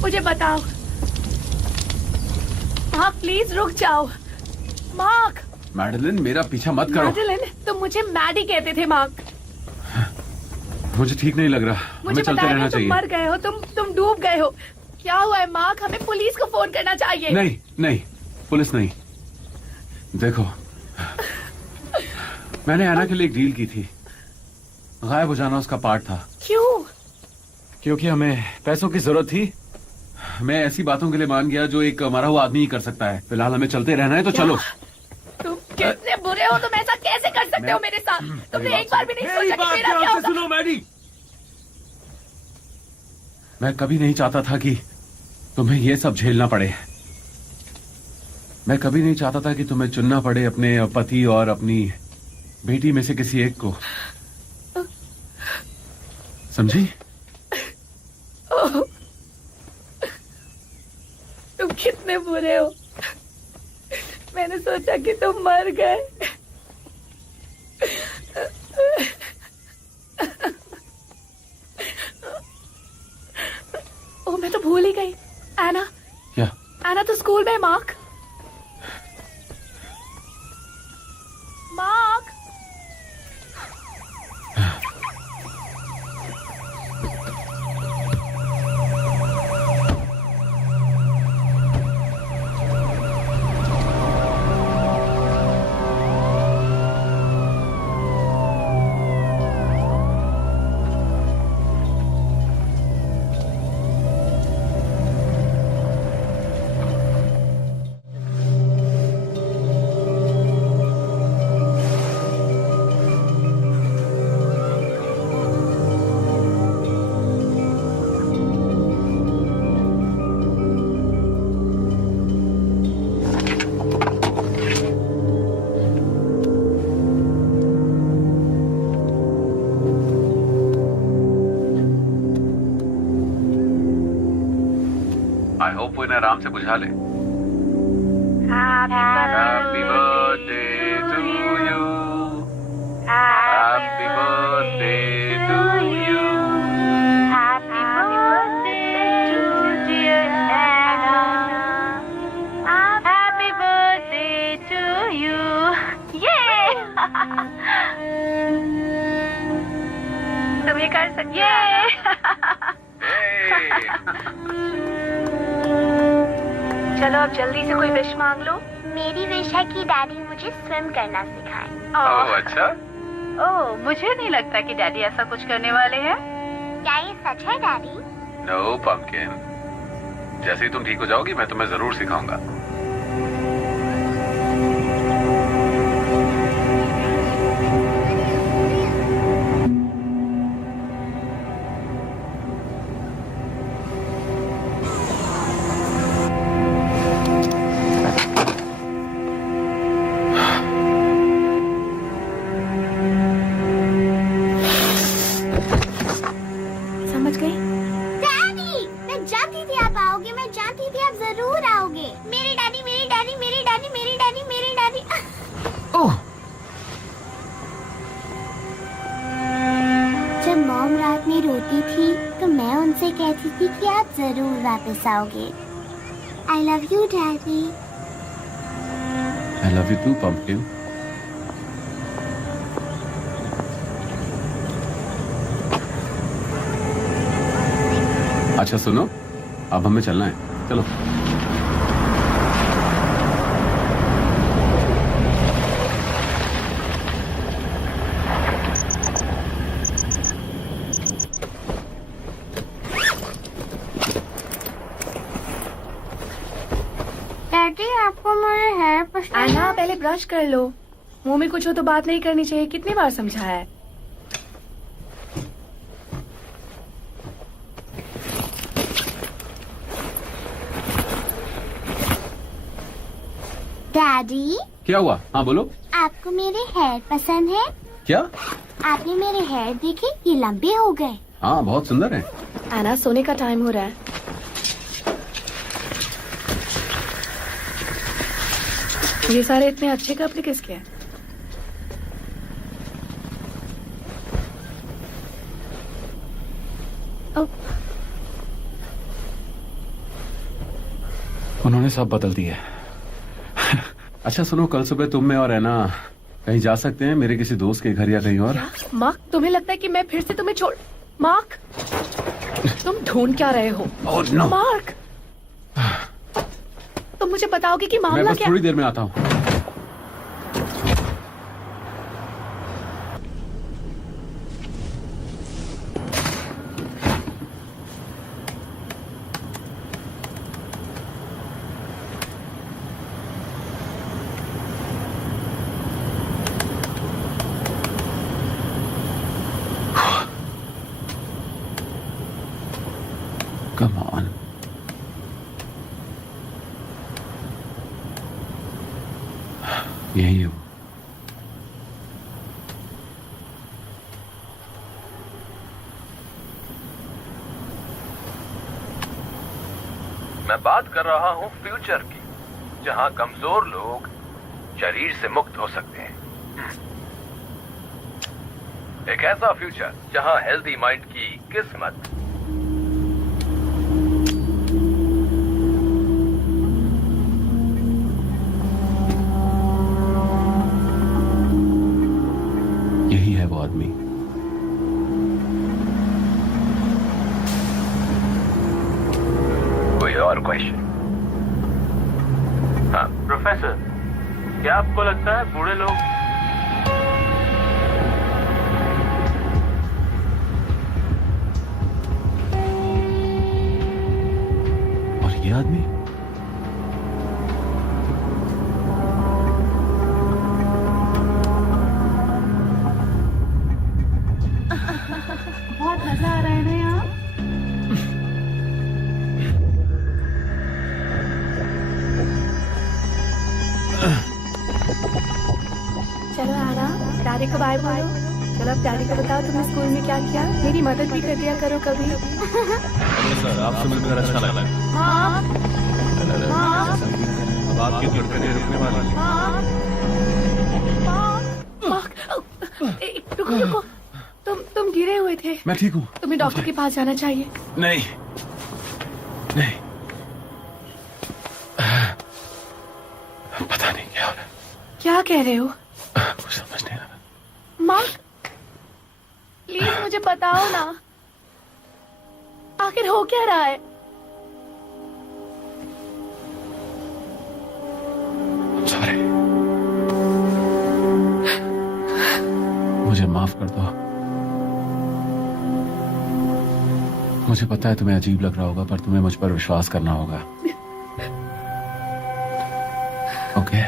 मुझे बताओ मार्क, प्लीज रुक जाओ। मार्क, मैडलिन मेरा पीछा मत करो। मैडलिन, तुम मुझे मैडी कहते थे मार्क। मुझे ठीक नहीं लग रहा, हमें मुझे चलते बताया रहना था तुम चाहिए। मर गए हो, तुम डूब गए हो। क्या हुआ है मार्क? हमें पुलिस को फोन करना चाहिए। नहीं नहीं, पुलिस नहीं। देखो, मैंने एना के लिए एक डील की थी, गायब हो जाना उसका पार्ट था। क्यों? क्योंकि हमें पैसों की जरूरत थी। मैं ऐसी बातों के लिए मान गया जो एक मरा हुआ आदमी ही कर सकता है। फिलहाल हमें चलते रहना है, तो चलो। तुम कितने बुरे हो, तुम ऐसा कैसे कर सकते हो मेरे साथ? तुमने एक बार भी नहीं सोचा कि मेरा क्या होगा? सुनो मैडी, मैं कभी नहीं चाहता था कि तुम्हें ये सब झेलना पड़े। मैं कभी नहीं चाहता था कि तुम्हें चुनना पड़े अपने पति और अपनी बेटी में से किसी एक को। समझी? तुम कितने बुरे हो। मैंने सोचा कि तुम मर गए। ओ, मैं तो भूल ही गई। एना। क्या? एना तो स्कूल में। मार्क। मार्क। आई होप वो इन्हें आराम से बुझा ले। Happy birthday to you, happy birthday to you, Happy birthday to dear Anna. Happy birthday to you. Yay! तुम ये कर सकते हो। चलो अब जल्दी से कोई विश मांग लो। मेरी विश है कि डैडी मुझे स्विम करना सिखाएं। ओह अच्छा। ओह, मुझे नहीं लगता कि डैडी ऐसा कुछ करने वाले हैं। क्या ये सच है डैडी? नो पंपकिन, जैसे ही तुम ठीक हो जाओगी मैं तुम्हें जरूर सिखाऊंगा। समझ गई? डैडी, मैं जानती थी आप आओगे, मैं जानती थी आप जरूर आओगे। मेरे डैडी, मेरे डैडी, मेरे डैडी, मेरे डैडी, मेरे डैडी। ओह, जब मॉम रात में रोती थी तो मैं उनसे कहती थी कि आप जरूर वापस आओगे। I love you daddy. I love you too pumpkin. अच्छा सुनो, अब हमें चलना है, चलो। डैडी आपको मेरे हेयर पसंद है? एना, पहले ब्रश कर लो। मुंह में कुछ हो तो बात नहीं करनी चाहिए। कितनी बार समझाया है? डैडी, क्या हुआ? हाँ बोलो। आपको मेरे हेयर पसंद है? क्या? आपने मेरे हेयर देखे, ये लंबे हो गए। हाँ बहुत सुंदर है। एना, सोने का टाइम हो रहा है। ये सारे इतने अच्छे कपड़े किसके हैं? उन्होंने सब बदल दिया। अच्छा सुनो, कल सुबह तुम में और है ना कहीं जा सकते हैं, मेरे किसी दोस्त के घर या कहीं और। मार्क, तुम्हें लगता है कि मैं फिर से तुम्हें छोड़? मार्क, तुम ढूंढ क्या रहे हो? Oh, no. मार्क, तुम मुझे बताओगे कि मैं मामला बस क्या? थोड़ी देर में आता हूँ। Come on. यही हूँ। मैं बात कर रहा हूँ फ्यूचर की, जहाँ कमजोर लोग शरीर से मुक्त हो सकते हैं। एक ऐसा फ्यूचर जहां हेल्दी माइंड की किस्मत यही है वो आदमी। कोई और क्वेश्चन? हाँ प्रोफेसर, क्या आपको लगता है बूढ़े लोग और ये आदमी बहुत मजा आ रहा है ना यहाँ। चलो आना, डैडी को बाय बोलो। चलो अब डैडी को बताओ तुमने स्कूल में क्या किया। मेरी मदद भी कर दिया करो कभी। सर आपसे मिलकर अच्छा लगा। हाँ हाँ अब आपकी लड़के रुकने वाली है। रुको रुको, तुम गिरे हुए थे। मैं ठीक हूँ। तुम्हें डॉक्टर के पास जाना चाहिए। नहीं नहीं, पता नहीं क्या हो रहा है। क्या कह रहे हो? कुछ समझ नहीं आ रहा। माँ प्लीज मुझे बताओ ना, आखिर हो क्या रहा है? सॉरी, मुझे माफ कर दो। मुझे पता है तुम्हें अजीब लग रहा होगा, पर तुम्हें मुझ पर विश्वास करना होगा। ओके?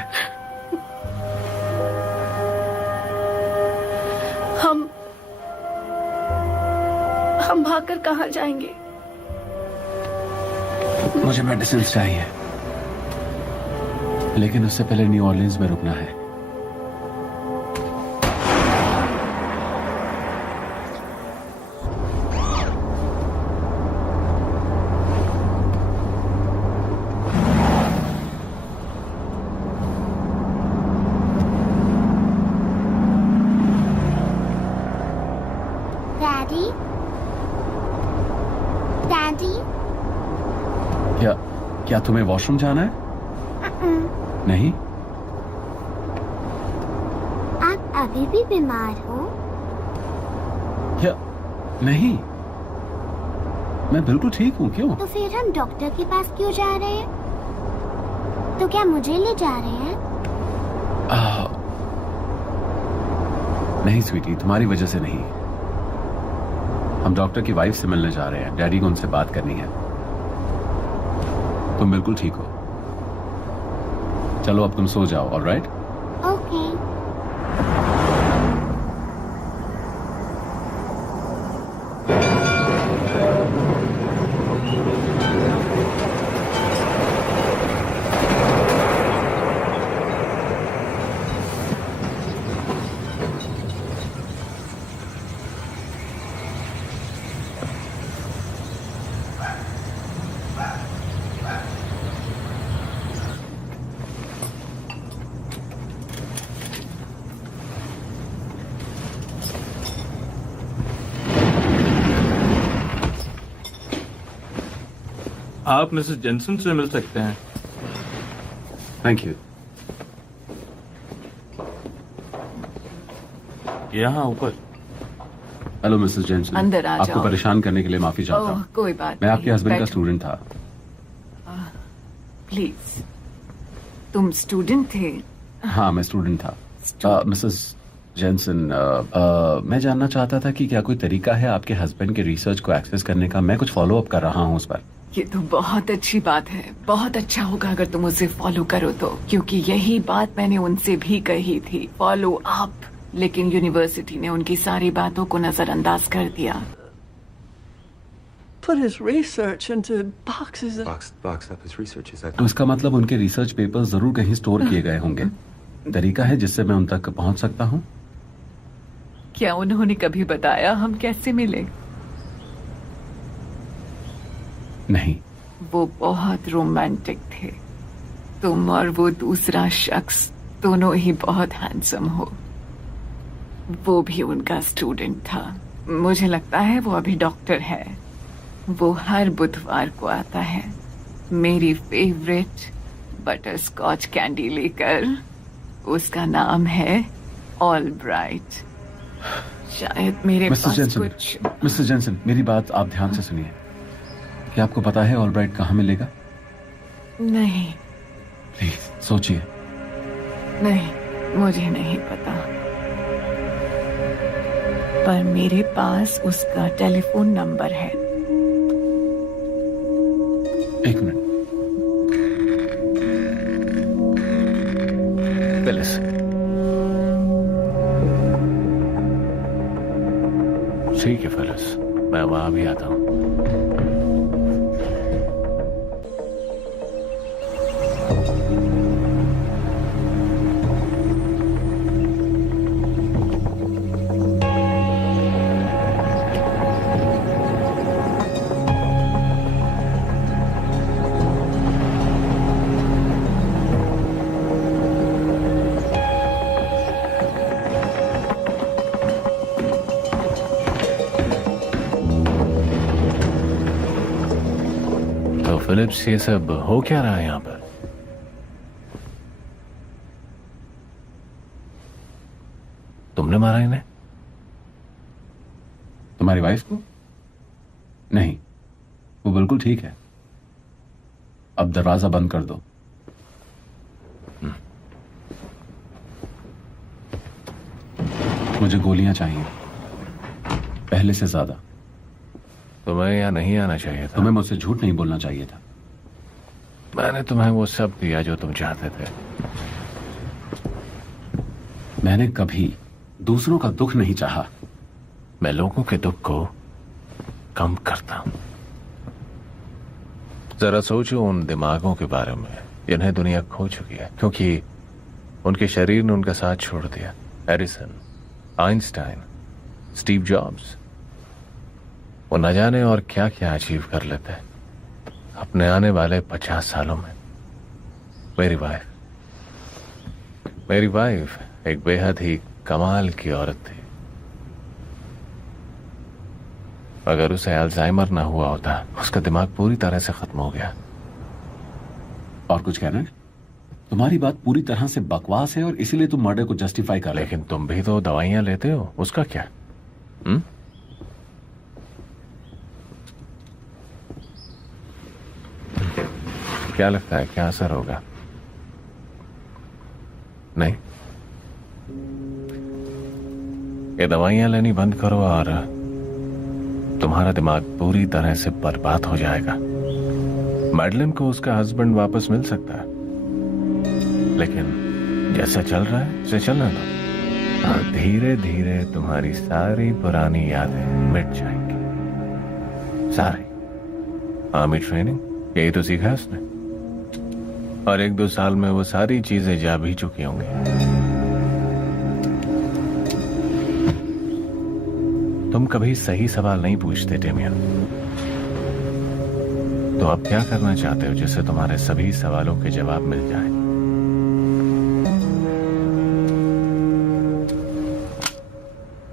हम भागकर कहाँ जाएंगे? मुझे मेडिसिन चाहिए, लेकिन उससे पहले न्यू ऑर्लिन्स में रुकना है। डैडी, डैडी, क्या तुम्हें वॉशरूम जाना है? नहीं? आप अभी भी बीमार हो? क्या? नहीं, मैं बिल्कुल ठीक हूँ। क्यों? तो फिर हम डॉक्टर के पास क्यों जा रहे हैं? तो क्या मुझे ले जा रहे हैं? नहीं स्वीटी, तुम्हारी वजह से नहीं। हम डॉक्टर की वाइफ से मिलने जा रहे हैं। डैडी को उनसे बात करनी है। तुम बिल्कुल ठीक हो। चलो अब तुम सो जाओ। ऑलराइट? ओके। आप मिसेस जेंसन से मिल सकते हैं। Thank you. यहाँ ऊपर। Hello Mrs Jensen. अंदर आ आपको जाओ। परेशान करने के लिए माफी चाहता हूँ। कोई बात मैं आपके नहीं, हस्बैंड का बैठो। स्टूडेंट था। प्लीज, तुम स्टूडेंट थे? हाँ, मैं स्टूडेंट था। मिसेस जेंसन, मैं जानना चाहता था कि क्या कोई तरीका है आपके हस्बैंड के रिसर्च को एक्सेस करने का? मैं कुछ फॉलो अप कर रहा हूँ उस पर। ये तो बहुत अच्छी बात है। बहुत अच्छा होगा अगर तुम उसे फॉलो करो तो, क्योंकि यही बात मैंने उनसे भी कही थी, फॉलो अप। लेकिन यूनिवर्सिटी ने उनकी सारी बातों को नजरअंदाज कर दिया। Put his research into boxes. Boxed up his research. Is that? तो इसका मतलब उनके रिसर्च पेपर्स जरूर कहीं स्टोर किए गए होंगे। तरीका है जिससे मैं उन तक पहुंच सकता हूँ? क्या उन्होंने कभी बताया हम कैसे मिले? नहीं। वो बहुत रोमांटिक थे। तुम और वो दूसरा शख्स दोनों ही बहुत हैंडसम हो। वो भी उनका स्टूडेंट था। मुझे लगता है वो अभी डॉक्टर है। वो हर बुधवार को आता है मेरी फेवरेट बटर स्कॉच कैंडी लेकर। उसका नाम है ऑल ब्राइट। शायद मेरे मिस्टर पास जेंसन, कुछ मिस्टर जेंसन, मेरी बात आप ध्यान से सुनिए। क्या आपको पता है ऑलब्राइट कहाँ मिलेगा? नहीं, प्लीज सोचिए। नहीं, मुझे नहीं पता, पर मेरे पास उसका टेलीफोन नंबर है। एक मिनट। फिलिस, ठीक है फिलिस, मैं वहां भी आता हूँ। फिलिप्स, ये सब हो क्या रहा है यहाँ पर? तुमने मारा इन्हें? तुम्हारी वाइफ को? नहीं, वो बिल्कुल ठीक है। अब दरवाजा बंद कर दो। मुझे गोलियां चाहिए, पहले से ज्यादा। तुम्हें यहाँ नहीं आना चाहिए था। तुम्हें मुझसे झूठ नहीं बोलना चाहिए था। मैंने तुम्हें वो सब दिया जो तुम चाहते थे। मैंने कभी दूसरों का दुख नहीं चाहा। मैं लोगों के दुख को कम करता हूं। जरा सोचो उन दिमागों के बारे में जिन्हें दुनिया खो चुकी है क्योंकि उनके शरीर ने उनका साथ छोड़ दिया। एडिसन, आइंस्टाइन, स्टीव जॉब्स, वो न जाने और क्या क्या अचीव कर लेते हैं अपने आने वाले 50 सालों में। मेरी वाइफ एक बेहद ही कमाल की औरत थी। अगर उसे अल्जाइमर ना हुआ होता, उसका दिमाग पूरी तरह से खत्म हो गया। और कुछ कहना है? तुम्हारी बात पूरी तरह से बकवास है और इसीलिए तुम मर्डर को जस्टिफाई कर रहे हो। लेकिन तुम भी तो दवाइयां लेते हो, उसका क्या? क्या लगता है क्या असर होगा? नहीं, ये दवाइयां लेनी बंद करो और तुम्हारा दिमाग पूरी तरह से बर्बाद हो जाएगा। मैडलिन को उसका हस्बैंड वापस मिल सकता है, लेकिन जैसा चल रहा है उसे चलने दो और धीरे धीरे तुम्हारी सारी पुरानी यादें मिट जाएंगी। सारी आर्मी ट्रेनिंग यही तो सीखा है उसने, और 1-2 साल में वो सारी चीजें जा भी चुकी होंगी। तुम कभी सही सवाल नहीं पूछते डेमियन। तो अब क्या करना चाहते हो जिससे तुम्हारे सभी सवालों के जवाब मिल जाए?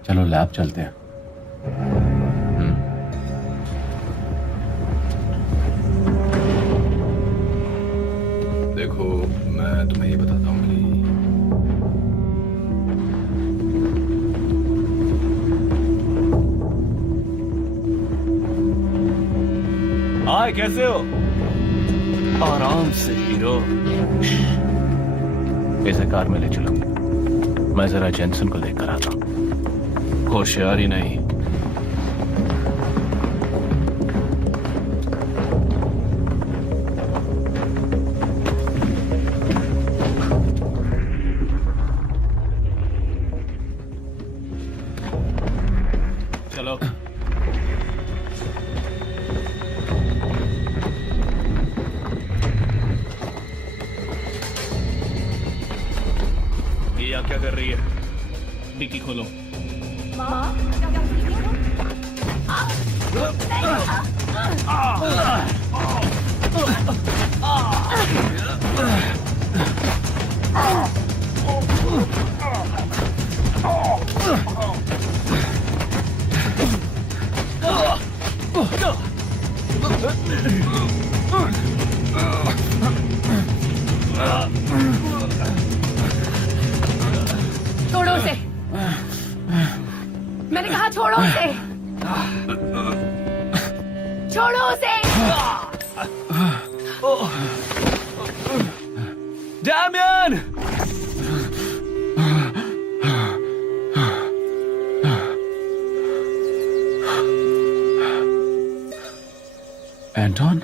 चलो लैब चलते हैं। देखो, मैं तुम्हें ये बताता हूँ कि हाय, कैसे हो? आराम से हीरो। इसे कार में ले चलो, मैं जरा जेंसन को लेकर आता हूँ। होशियारी नहीं। चलो। ये क्या कर रही है? डिक्की खोलो। छोड़ो उसे। मैंने कहा छोड़ो उसे। छोड़ो उसे। डैमियन! एंटोन,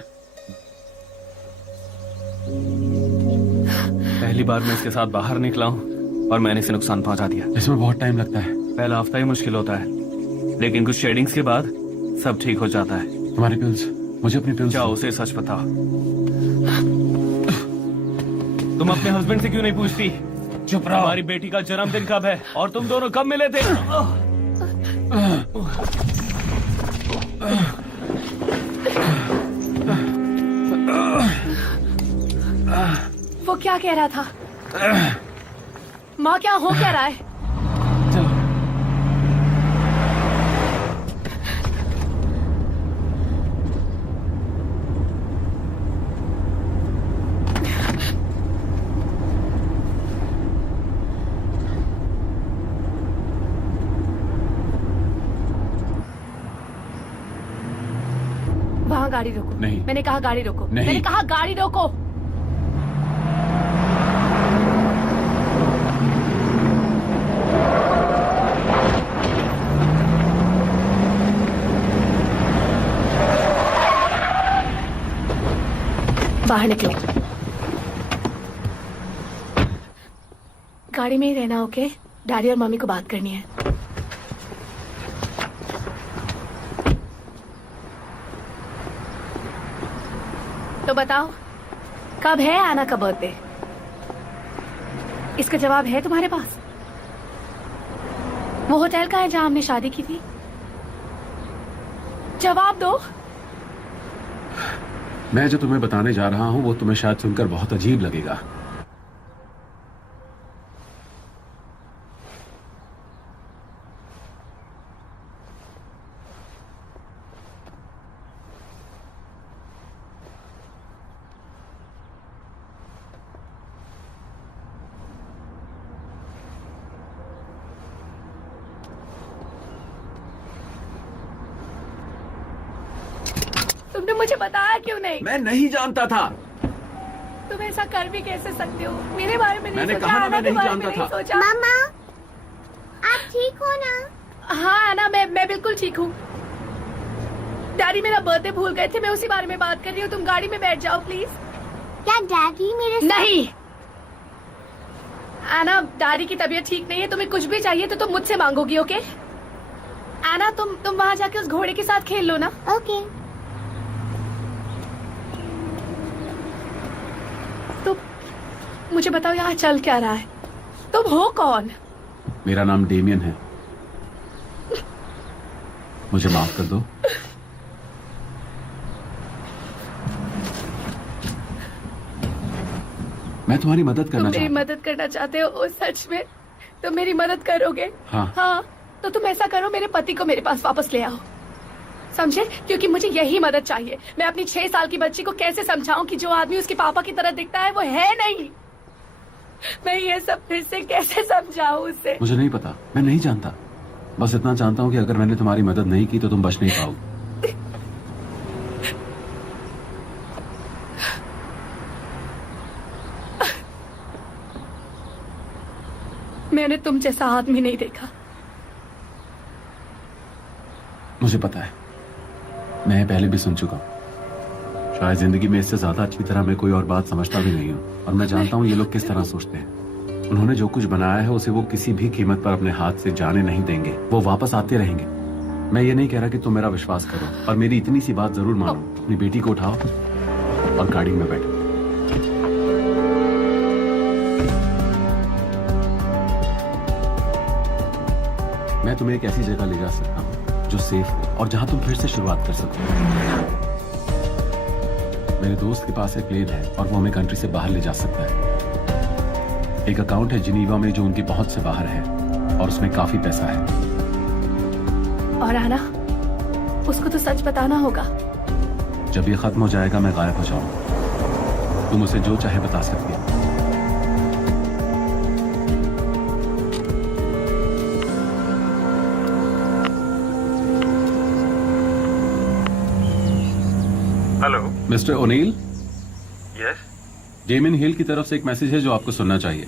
पहली बार मैं इसके साथ बाहर निकला हूँ और मैंने इसे नुकसान पहुंचा दिया। इसमें बहुत टाइम लगता है। पहला हफ्ता ही मुश्किल होता है, लेकिन कुछ शेडिंग्स के बाद सब ठीक हो जाता है। तुम्हारी पिल्स, मुझे अपनी पिल्स। जाओ उसे सच बताओ। तुम अपने हस्बैंड से क्यों नहीं पूछती? चुप रहो। हमारी बेटी का जन्मदिन कब है और तुम दोनों कब मिले थे? वो क्या कह रहा था? माँ क्या हो क्या रहा है? वहाँ गाड़ी रोको। नहीं। मैंने कहा गाड़ी रोको। नहीं। मैंने कहा गाड़ी रोको। बाहर निकलो। गाड़ी में ही रहना, ओके? डैडी और मम्मी को बात करनी है। तो बताओ, कब है आना का बर्थडे? इसका जवाब है तुम्हारे पास? वो होटल का है जहां हमने शादी की थी? जवाब दो। मैं जो तुम्हें बताने जा रहा हूं वो तुम्हें शायद सुनकर बहुत अजीब लगेगा। तुमने मुझे बताया क्यों नहीं? मैं नहीं जानता था। तुम ऐसा कर भी कैसे सकते हो? मेरे बारे में नहीं मैंने सोचा, कहा ना, आना मैं के नहीं बारे में जानता नहीं था। सोचा। मामा, आप ठीक हो ना? हाँ आना, मैं बिल्कुल ठीक हूँ। डैडी मेरा बर्थडे भूल गए थे, मैं उसी बारे में बात कर रही हूँ। तुम गाड़ी में बैठ जाओ प्लीज। क्या डैडी मेरे साथ? नहीं आना, डैडी की तबीयत ठीक नहीं है। तुम्हें कुछ भी चाहिए तो तुम मुझसे मांगोगी, ओके? आना, तुम वहाँ जाके उस घोड़े के साथ खेल लो ना। ओके। तुम मुझे बताओ यहाँ चल क्या रहा है? तुम हो कौन? मेरा नाम डेमियन है। मुझे माफ कर दो। मैं तुम्हारी मदद करना तुम मेरी चाहता हूँ। मदद करना चाहते हो? सच में तुम मेरी मदद करोगे? हाँ। तो तुम ऐसा करो, मेरे पति को मेरे पास वापस ले आओ, समझे? क्योंकि मुझे यही मदद चाहिए। मैं अपनी 6 साल की बच्ची को कैसे समझाऊं कि जो आदमी उसके पापा की तरह दिखता है वो है नहीं? मैं ये सब फिर से कैसे समझाऊं उसे? मुझे नहीं पता, मैं नहीं जानता। बस इतना जानता हूँ कि अगर मैंने तुम्हारी मदद नहीं की तो तुम बच नहीं पाओगे। मैंने तुम जैसा आदमी नहीं देखा। मुझे पता है, मैं पहले भी सुन चुका हूँ। शायद जिंदगी में इससे ज्यादा अच्छी तरह मैं कोई और बात समझता भी नहीं हूँ। और मैं जानता हूँ ये लोग किस तरह सोचते हैं। उन्होंने जो कुछ बनाया है उसे वो किसी भी कीमत पर अपने हाथ से जाने नहीं देंगे। वो वापस आते रहेंगे। मैं ये नहीं कह रहा कि तुम मेरा विश्वास करो, और मेरी इतनी सी बात जरूर मानो। अपनी बेटी को उठाओ और गाड़ी में बैठो। मैं तुम्हें एक ऐसी जगह ले जा सकता हूँ जो सेफ हो और जहां तुम फिर से शुरुआत कर सको। मेरे दोस्त के पास एक प्लेन है और वो हमें कंट्री से बाहर ले जा सकता है। एक अकाउंट है जिनीवा में जो उनकी पहुंच से बाहर है और उसमें काफी पैसा है। और आना, उसको तो सच बताना होगा। जब ये खत्म हो जाएगा मैं गायब हो जाऊंगा। तुम उसे जो चाहे बता सकती हो। Hello mister O'Neill, yes. Damien Hill की तरफ से एक मैसेज है जो आपको सुनना चाहिए।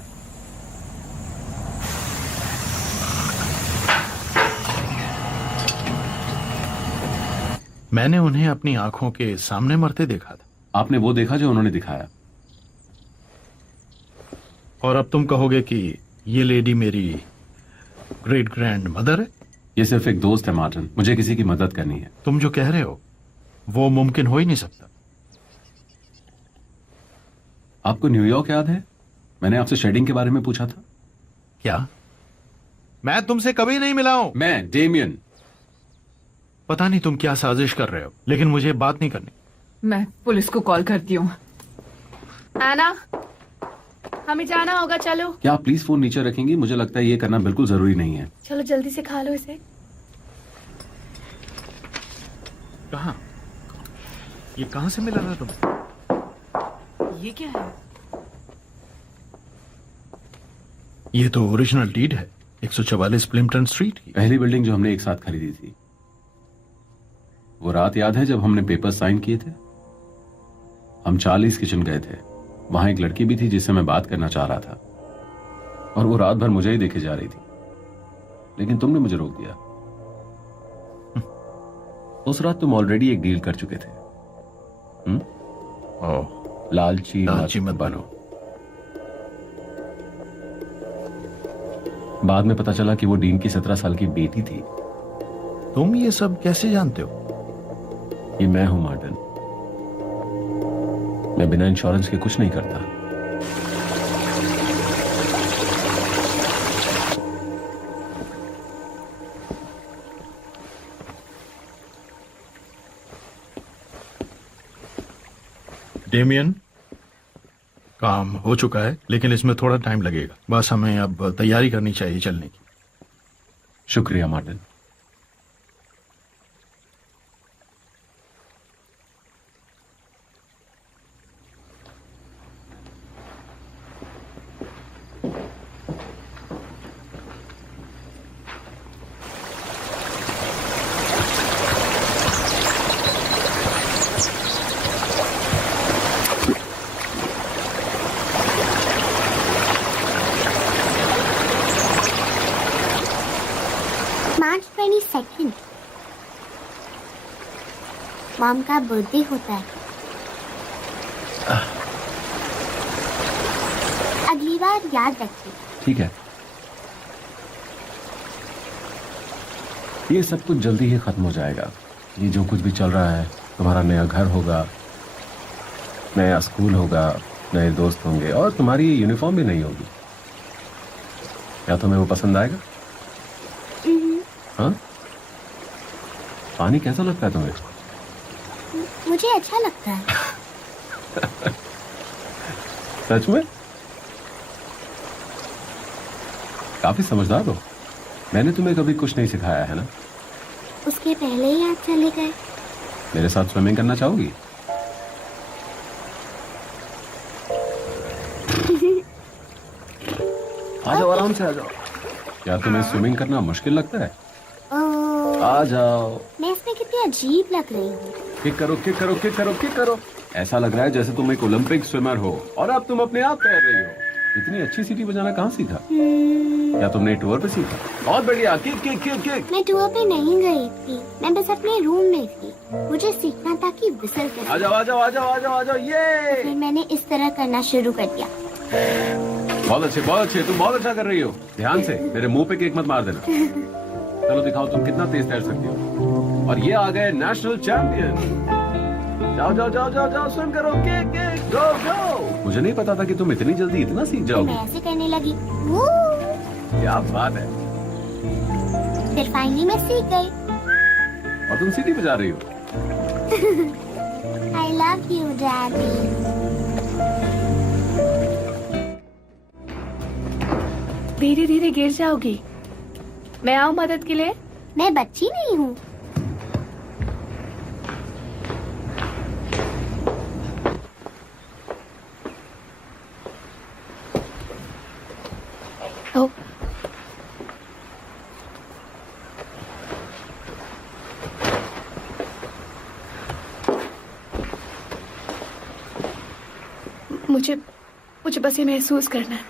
मैंने उन्हें अपनी आंखों के सामने मरते देखा था। आपने वो देखा जो उन्होंने दिखाया, और अब तुम कहोगे कि ये लेडी मेरी ग्रेट ग्रैंड मदर है? ये सिर्फ एक दोस्त है मार्टिन, मुझे किसी की मदद करनी है। तुम जो कह रहे हो वो मुमकिन हो ही नहीं सकता। आपको न्यूयॉर्क याद है? मैंने आपसे शेडिंग के बारे में पूछा था। क्या? मैं तुमसे कभी नहीं मिला हूं। मैं डेमियन। पता नहीं तुम क्या साजिश कर रहे हो, लेकिन मुझे बात नहीं करनी। मैं पुलिस को कॉल करती हूँ। आना, हमें जाना होगा, चलो। क्या आप प्लीज फोन नीचे रखेंगी? मुझे लगता है ये करना बिल्कुल जरूरी नहीं है। चलो जल्दी से खा लो इसे। कहाँ? ये कहाँ से मिला था तुम्हें? ये क्या है? ये तो ओरिजिनल डीड है, 144 प्लिम्पटन स्ट्रीट की। पहली बिल्डिंग जो हमने एक साथ खरीदी थी। वो रात याद है जब हमने पेपर साइन किए थे? हम चार्लीज किचन गए थे। वहां एक लड़की भी थी जिससे मैं बात करना चाह रहा था, और वो रात भर मुझे ही देखे जा रही थी, लेकिन तुमने मुझे रोक दिया। उस रात तुम ऑलरेडी एक डील कर चुके थे। लालची मत बनो। बाद में पता चला कि वो डीन की 17 साल की बेटी थी। तुम ये सब कैसे जानते हो? ये मैं हूं मार्टिन। मैं बिना इंश्योरेंस के कुछ नहीं करता। डेमियन, काम हो चुका है, लेकिन इसमें थोड़ा टाइम लगेगा। बस हमें अब तैयारी करनी चाहिए चलने की। शुक्रिया मार्टिन। March 22nd मॉम का बर्थडे होता है। अगली बार याद रखिए। ठीक है, ये सब कुछ जल्दी ही खत्म हो जाएगा। ये जो कुछ भी चल रहा है, तुम्हारा नया घर होगा, नया स्कूल होगा, नए दोस्त होंगे, और तुम्हारी ये यूनिफॉर्म भी नहीं होगी। क्या तुम्हें वो पसंद आएगा? हाँ? पानी कैसा लगता है तुम्हें? मुझे अच्छा लगता है। सच में? काफी समझदार हो। मैंने तुम्हें कभी कुछ नहीं सिखाया है ना? उसके पहले ही आप चले गए। मेरे साथ स्विमिंग करना चाहोगी? आ जाओ, आराम से आ जाओ। क्या तुम्हें स्विमिंग करना मुश्किल लगता है? आ जाओ। मैं इसमें कितनी अजीब लग रही हूँ। किक करो, किक करो, किक करो, किक करो। ऐसा लग रहा है जैसे तुम एक ओलंपिक स्विमर हो, और अब तुम अपने आप तैर रही हो। इतनी अच्छी सीटी बजाना कहाँ सीखा? क्या तुमने टूर पे सीखा? बहुत बढ़िया, किक किक किक किक। मैं टूर पे नहीं गई थी, मैं बस अपने रूम में थी। मुझे सीखना था कि विसल कैसे। आ जाओ, आ जाओ, आ जाओ, आ जाओ, आ जाओ। ये फिर मैंने इस तरह करना शुरू कर दिया। बहुत अच्छे, बहुत अच्छे। तुम बहुत अच्छा कर रही हो। ध्यान से, मेरे मुंह पे केक मत मार देना। चलो दिखाओ तुम कितना तेज तैर सकती हो। और ये आ गए नेशनल चैंपियन। जाओ जाओ जाओ जाओ जाओ, स्विम करो, किक किक, गो गो। मुझे नहीं पता था कि तुम इतनी जल्दी इतना सीख जाओगी। मैं ऐसे करने लगी। क्या बात है। फिर फाइनली मैं सीख गई। और तुम सीटी बजा रही हो। I love you, Daddy. धीरे धीरे गिर जाओगी। मैं आऊँ मदद के लिए? मैं बच्ची नहीं हूँ। मुझे बस ये महसूस करना है।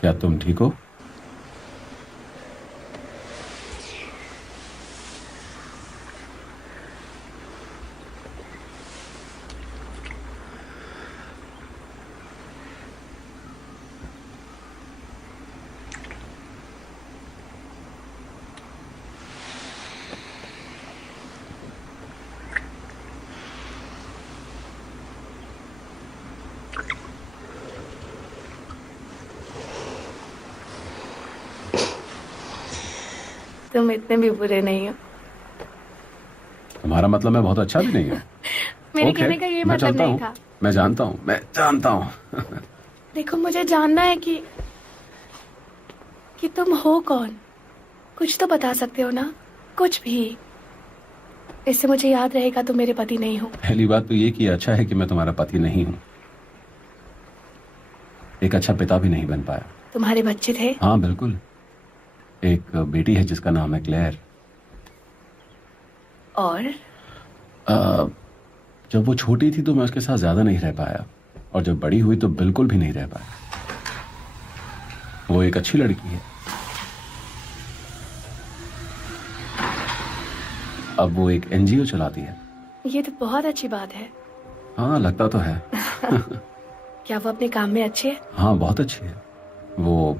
क्या तुम ठीक हो? तुम इतने भी बुरे नहीं हो। तुम्हारा मतलब मैं बहुत अच्छा भी नहीं हूँ। मेरे Okay, कहने का ये मैं मतलब जानता नहीं हूँ, था। मैं जानता हूँ देखो, मुझे जानना है कि तुम हो कौन। कुछ तो बता सकते हो ना, कुछ भी। इससे मुझे याद रहेगा तुम मेरे पति नहीं हो। पहली बात तो ये कि अच्छा है कि मैं तुम्हारा पति नहीं हूँ। एक अच्छा पिता भी नहीं बन पाया। तुम्हारे बच्चे थे? हाँ बिल्कुल, एक बेटी है जिसका नाम है क्लेयर। और जब वो छोटी थी तो मैं उसके साथ ज्यादा नहीं रह पाया, और जब बड़ी हुई तो बिल्कुल भी नहीं रह पाया। वो एक अच्छी लड़की है। अब वो एक एनजीओ चलाती है। ये तो बहुत अच्छी बात है। हाँ लगता तो है। क्या वो अपने काम में अच्छे है? हाँ बहुत अच्छी है, वो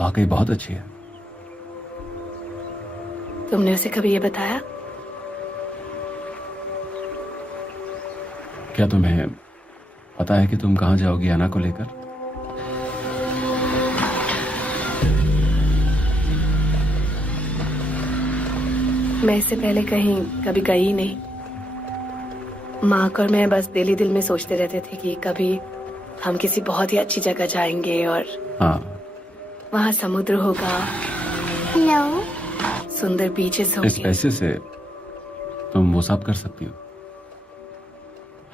वाकई बहुत अच्छी है। तुमने उसे कभी ये बताया? क्या तुम्हें पता है कि तुम कहाँ जाओगी अना को लेकर? मैं इससे पहले कहीं कभी गई ही नहीं। माँ और मैं बस दिल ही दिल में सोचते रहते थे कि कभी हम किसी बहुत ही अच्छी जगह जाएंगे और हाँ, वहाँ समुद्र होगा, हेलो, सुंदर बीचेस इस होंगे। पैसे से तुम वो सब कर सकती हो,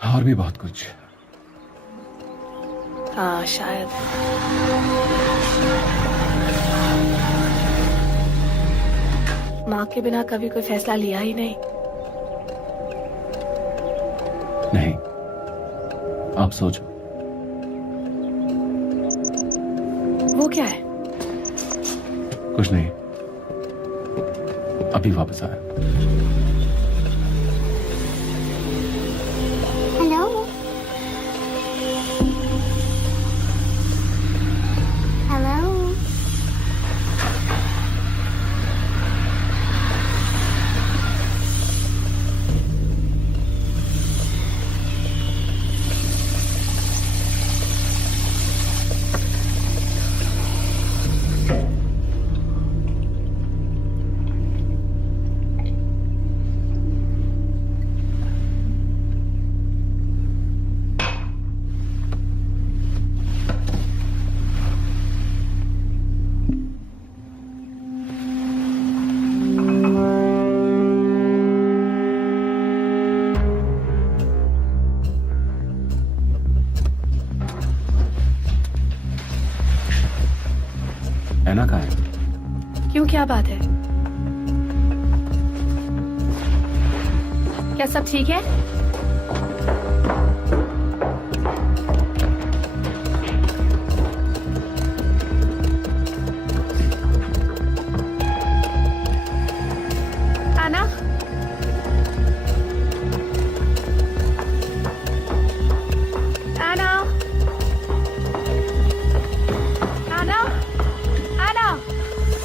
और भी बहुत कुछ। हाँ शायद। माँ के बिना कभी कोई फैसला लिया ही नहीं। नहीं, आप सोचो। वो क्या है? कुछ नहीं, अभी वापस आया। हेलो, हेलो, ऐना कहाँ है? क्यों, क्या बात है? क्या सब ठीक है? आना, आना, आना, आना।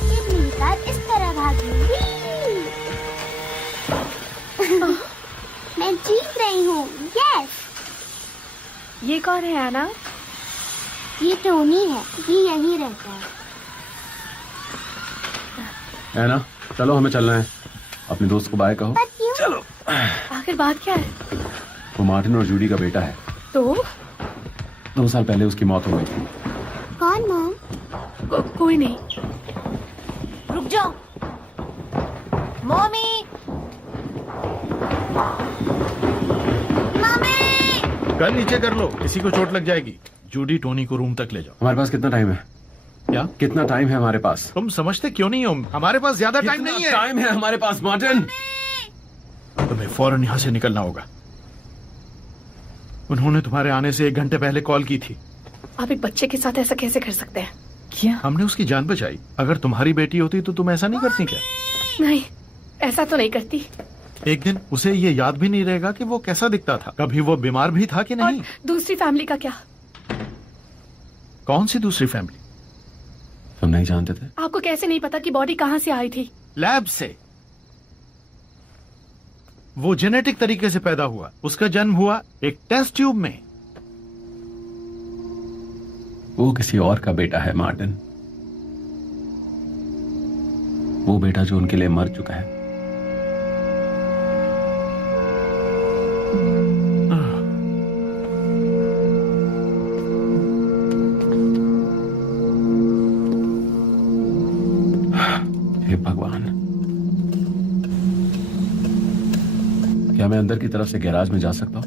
ये मेरे साथ इस तरह भागी। मैं जीत रही हूँ। यस। ये कौन है आना? ये टोनी है, ये यहीं रहता है। ऐना चलो, हमें चलना है। अपने दोस्त को बाय कहो। पर क्यों? चलो। आखिर बात क्या है? वो मार्टिन और जूडी का बेटा है। तो 2 साल पहले उसकी मौत हो गई थी। कौन मॉम? कोई नहीं। रुक जाओ, मम्मी। मम्मी, गन नीचे कर लो, किसी को चोट लग जाएगी। जूडी, टोनी को रूम तक ले जाओ। हमारे पास कितना टाइम है? क्या? कितना टाइम है हमारे पास? तुम समझते क्यों नहीं हो? हमारे पास ज्यादा टाइम नहीं है। टाइम है हमारे पास मार्टिन। तुम्हें फौरन यहां से निकलना होगा। उन्होंने तुम्हारे आने से 1 घंटे पहले कॉल की थी। आप एक बच्चे के साथ ऐसा कैसे कर सकते हैं? क्या? हमने उसकी जान बचाई। अगर तुम्हारी बेटी होती तो तुम ऐसा नहीं करती क्या? नहीं, ऐसा तो नहीं करती। एक दिन उसे ये याद भी नहीं रहेगा कि वो कैसा दिखता था, कभी वो बीमार भी था कि नहीं। और दूसरी फैमिली का क्या? कौन सी दूसरी फैमिली? तुम नहीं जानते थे? आपको कैसे नहीं पता कि बॉडी कहाँ से आई थी? लैब से। वो जेनेटिक तरीके से पैदा हुआ। उसका जन्म हुआ एक टेस्ट ट्यूब में। वो किसी और का बेटा है मार्टिन। वो बेटा जो उनके लिए मर चुका है। हे भगवान, क्या मैं अंदर की तरफ से गैराज में जा सकता हूं?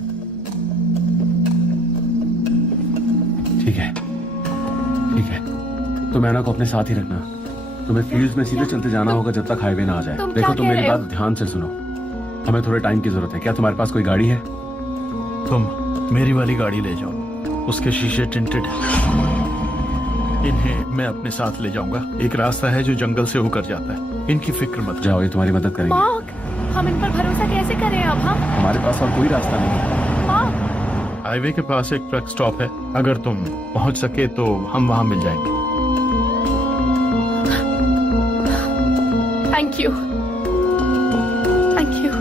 ठीक है, ठीक है। तो मैना को अपने साथ ही रखना। तुम्हें फील्ड्स में सीधे चलते जाना होगा जब तक हाईवे ना आ जाए। देखो, तुम मेरी बात ध्यान से सुनो। हमें थोड़े टाइम की जरूरत है। क्या तुम्हारे पास कोई गाड़ी है? तुम मेरी वाली गाड़ी ले जाओ, उसके शीशे टिंटेड हैं। इन्हें मैं अपने साथ ले जाऊंगा। एक रास्ता है जो जंगल से होकर जाता है। इनकी फिक्र मत जाओ, ये तुम्हारी मदद करेंगे। मार्क, हम इन पर भरोसा कैसे करें अब हम? हमारे पास और कोई रास्ता नहीं है। मार्क, हाईवे के पास एक ट्रक स्टॉप है। अगर तुम पहुंच सके तो हम वहां मिल जाएंगे। Thank you, thank you.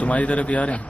तुम्हारी तरफ ही आ रहे हैं।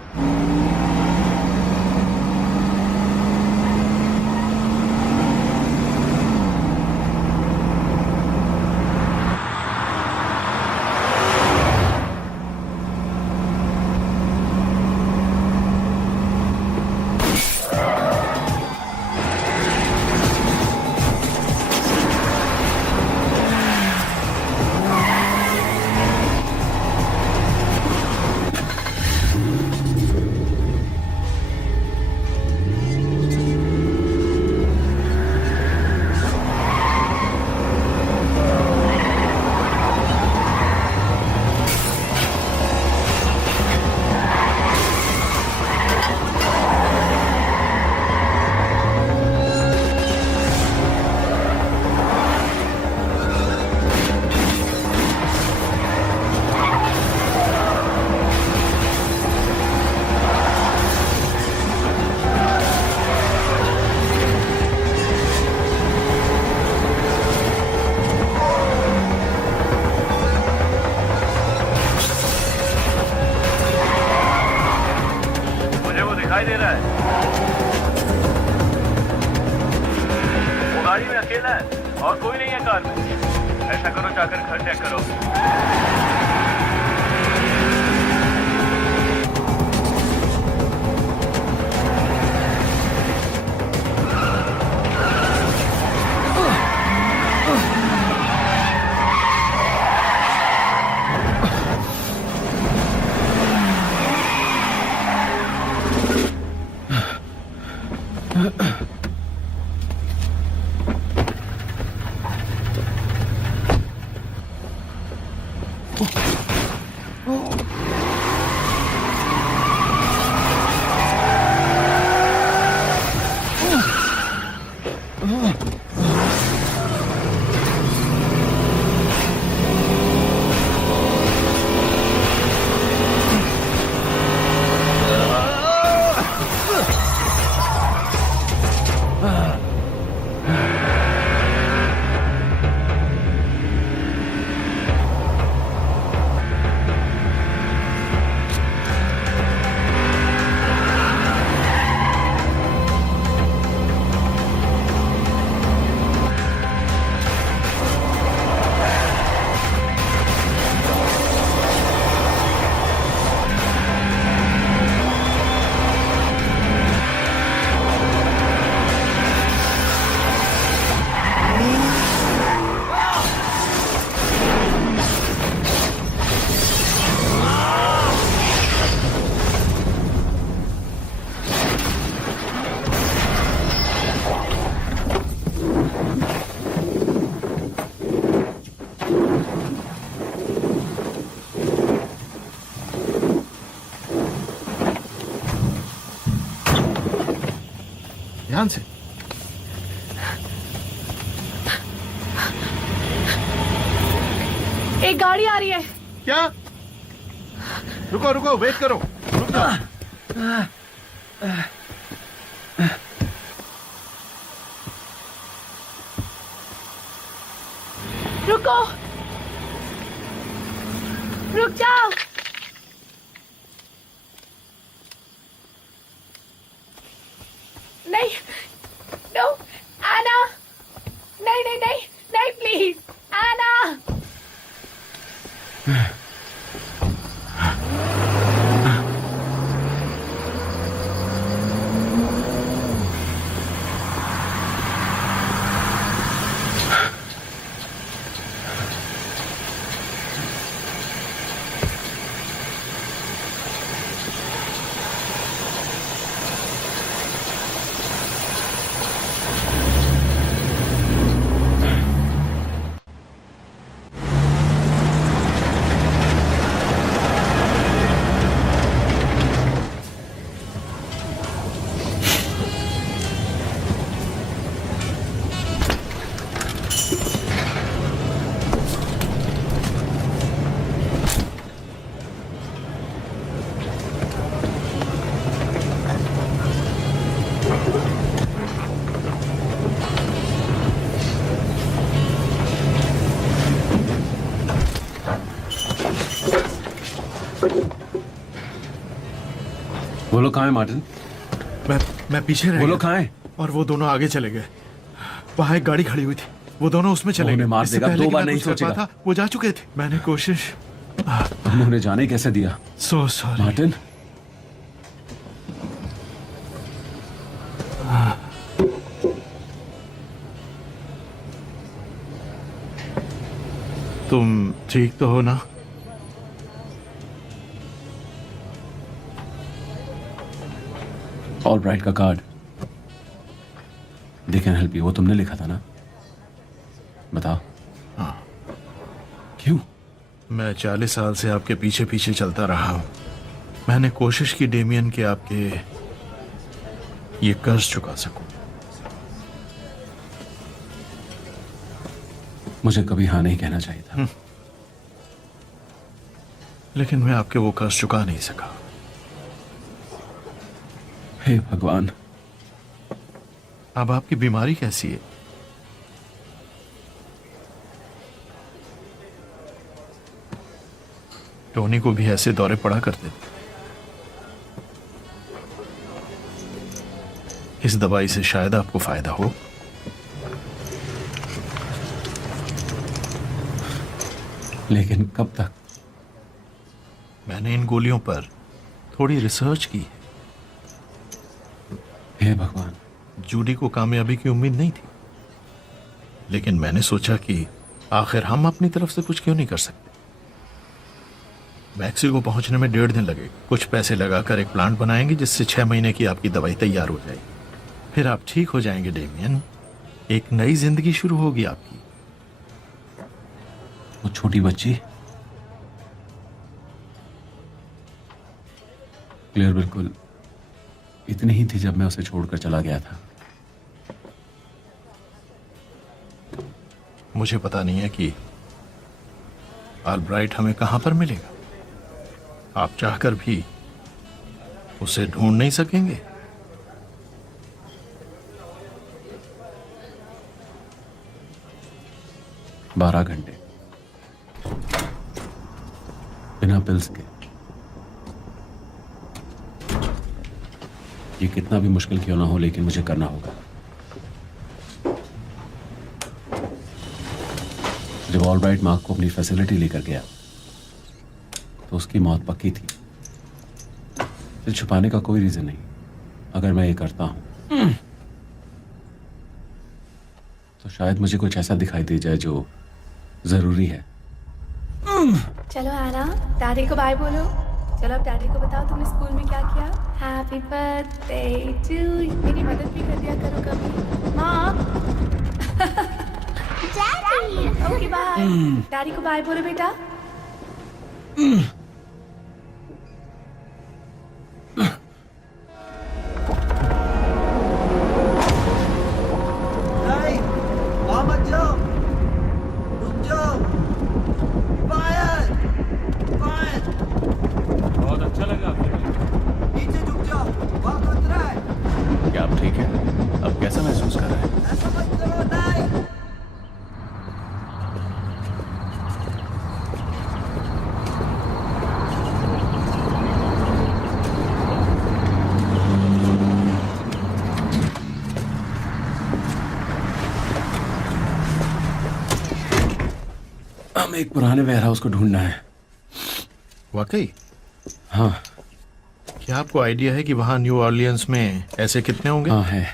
दिखाई दे रहा है। वो गाड़ी में अकेला है और कोई नहीं है कार में। ऐसा करो, जाकर घर चेक करो। ध्यान से। एक गाड़ी आ रही है। क्या? रुको रुको, वेट करो, रुक जाओ। रुको, रुक जाओ। नहीं, नो, आना, नहीं नहीं नहीं नहीं, प्लीज आना। वो लोग कहाँ हैं मार्टिन? मैं पीछे रह वो गया लोग कहाँ हैं? और वो दोनों आगे चले गए। वहां एक गाड़ी खड़ी हुई थी, वो दोनों उसमें चले गए। मार इससे देगा, पहले दो कि बार मैं नहीं कुछ कर सोचेगा। पाता, वो जा चुके थे। मैंने कोशिश। उन्होंने जाने कैसे दिया? So sorry Martin. तुम ठीक तो हो ना? ऑल राइट का card, they can help you, वो तुमने लिखा था ना? बताओ। हाँ। क्यों? मैं 40 साल से आपके पीछे पीछे चलता रहा हूं। मैंने कोशिश की डेमियन कि आपके ये कर्ज चुका सकूं। मुझे कभी हाँ नहीं कहना चाहिए था। लेकिन मैं आपके वो कर्ज चुका नहीं सका। हे भगवान। अब आपकी बीमारी कैसी है? टोनी को भी ऐसे दौरे पड़ा करते थे। इस दवाई से शायद आपको फायदा हो। लेकिन कब तक? मैंने इन गोलियों पर थोड़ी रिसर्च की। हे भगवान। जूडी को कामयाबी की उम्मीद नहीं थी, लेकिन मैंने सोचा कि आखिर हम अपनी तरफ से कुछ क्यों नहीं कर सकते। मैक्सिको पहुंचने में 1.5 दिन लगे। कुछ पैसे लगाकर एक प्लांट बनाएंगे जिससे 6 महीने की आपकी दवाई तैयार हो जाएगी। फिर आप ठीक हो जाएंगे डेमियन। एक नई जिंदगी शुरू होगी आपकी। वो छोटी बच्ची क्लियर बिल्कुल इतनी ही थी जब मैं उसे छोड़कर चला गया था। मुझे पता नहीं है कि ऑलब्राइट हमें कहां पर मिलेगा। आप चाहकर भी उसे ढूंढ नहीं सकेंगे। बारह घंटे बिना पिल्स के। ये कितना भी मुश्किल क्यों ना हो, लेकिन मुझे करना होगा। जब ऑलराइट मार्क को अपनी फैसिलिटी लेकर गया तो उसकी मौत पक्की थी। फिर छुपाने का कोई रीजन नहीं। अगर मैं ये करता हूं तो शायद मुझे कुछ ऐसा दिखाई दे जाए जो जरूरी है। चलो आना, डैडी को बाय बोलो। चलो अब डैडी को बताओ तुमने स्कूल में क्या किया। Happy birthday to you. मेरी मदद भी कर दिया करो कभी। माँ। Okay bye. डैडी को बाय बोलो बेटा। हमें एक पुराने वेयर हाउस को ढूंढना है। वाकई? हाँ। क्या आपको आइडिया है कि वहां न्यू ऑर्लियंस में ऐसे कितने होंगे? हाँ है,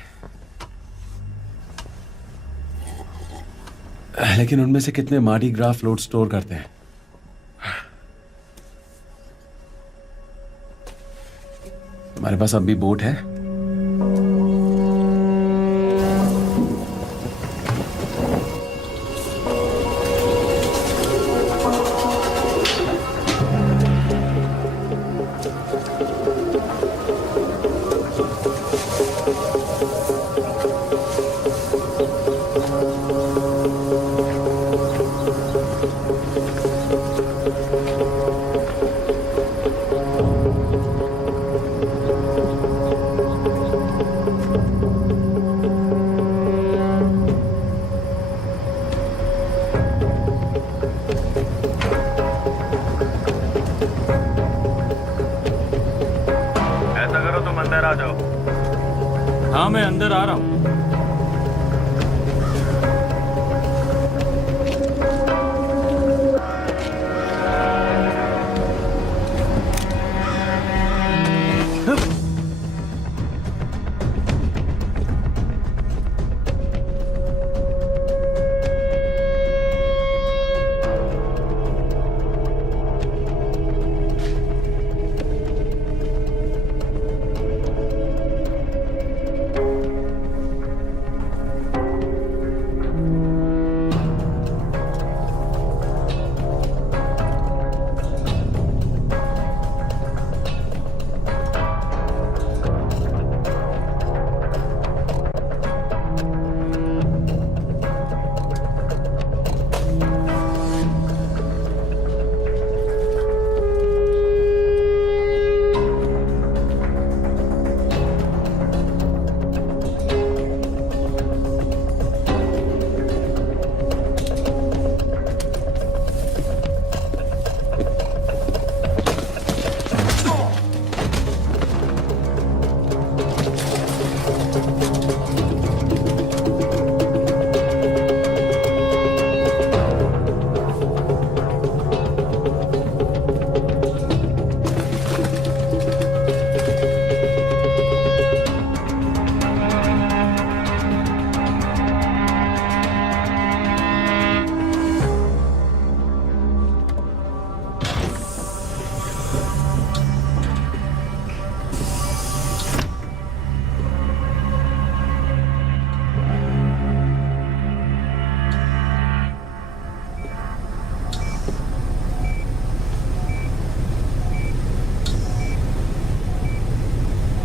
लेकिन उनमें से कितने मार्डी ग्रा फ्लोट स्टोर करते हैं? तुम्हारे पास अब भी बोट है? ऐसा करो तुम अंदर आ जाओ। हाँ मैं अंदर आ रहा हूँ।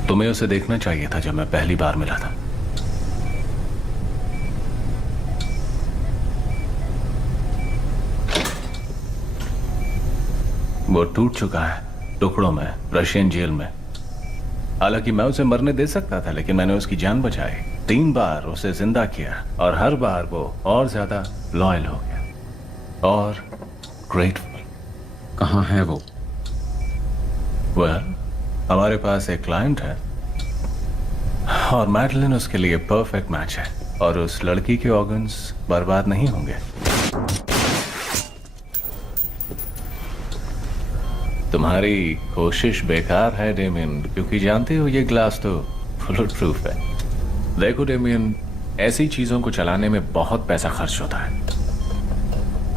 तुम्हें उसे देखना चाहिए था जब मैं पहली बार मिला था। वो टूट चुका है टुकड़ों में रशियन जेल में। हालांकि मैं उसे मरने दे सकता था, लेकिन मैंने उसकी जान बचाई। 3 बार उसे जिंदा किया और हर बार वो और ज्यादा लॉयल हो गया और ग्रेटफुल। कहाँ है वो? वह हमारे पास एक क्लाइंट है और मैडलिन उसके लिए परफेक्ट मैच है और उस लड़की के ऑर्गन्स बर्बाद नहीं होंगे। तुम्हारी कोशिश बेकार है डेमियन, क्योंकि जानते हो ये ग्लास तो बुलेट प्रूफ है। देखो डेमियन, ऐसी चीजों को चलाने में बहुत पैसा खर्च होता है।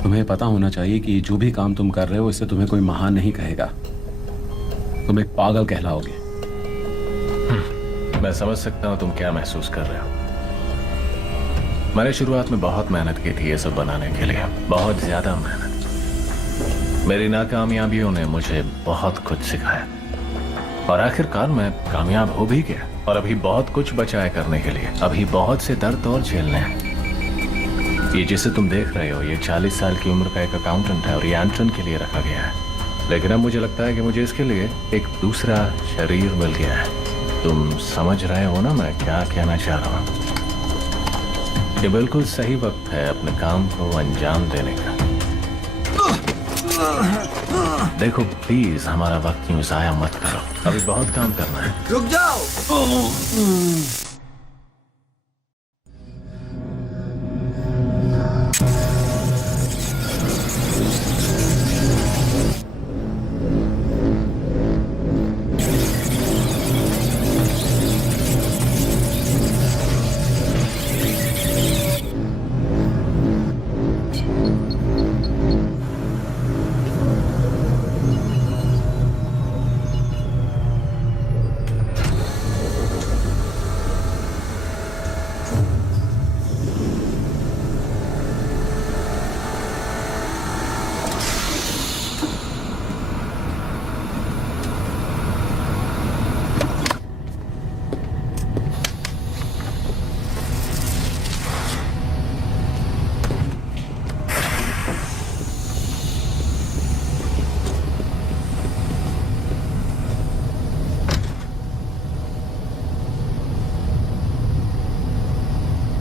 तुम्हें पता होना चाहिए कि जो भी काम तुम कर रहे हो इससे तुम्हें कोई महान नहीं कहेगा। तुम एक पागल कहलाओगे। मैं समझ सकता हूं तुम क्या महसूस कर रहे हो। मैंने शुरुआत में बहुत मेहनत की थी ये सब बनाने के लिए, बहुत ज्यादा मेहनत। मेरी नाकामयाबियों ने मुझे बहुत कुछ सिखाया और आखिरकार मैं कामयाब हो भी गया। और अभी बहुत कुछ बचा है करने के लिए, अभी बहुत से दर्द और झेलने हैं। ये जिसे तुम देख रहे हो, ये 40 साल की उम्र का एक अकाउंटेंट है और ये एंटन के लिए रखा गया है। लेकिन अब मुझे लगता है कि मुझे इसके लिए एक दूसरा शरीर मिल गया है। तुम समझ रहे हो ना मैं क्या कहना चाह रहा हूं? ये बिल्कुल सही वक्त है अपने काम को अंजाम देने का। देखो प्लीज हमारा वक्त यूं जाया मत करो, अभी बहुत काम करना है। रुक जाओ।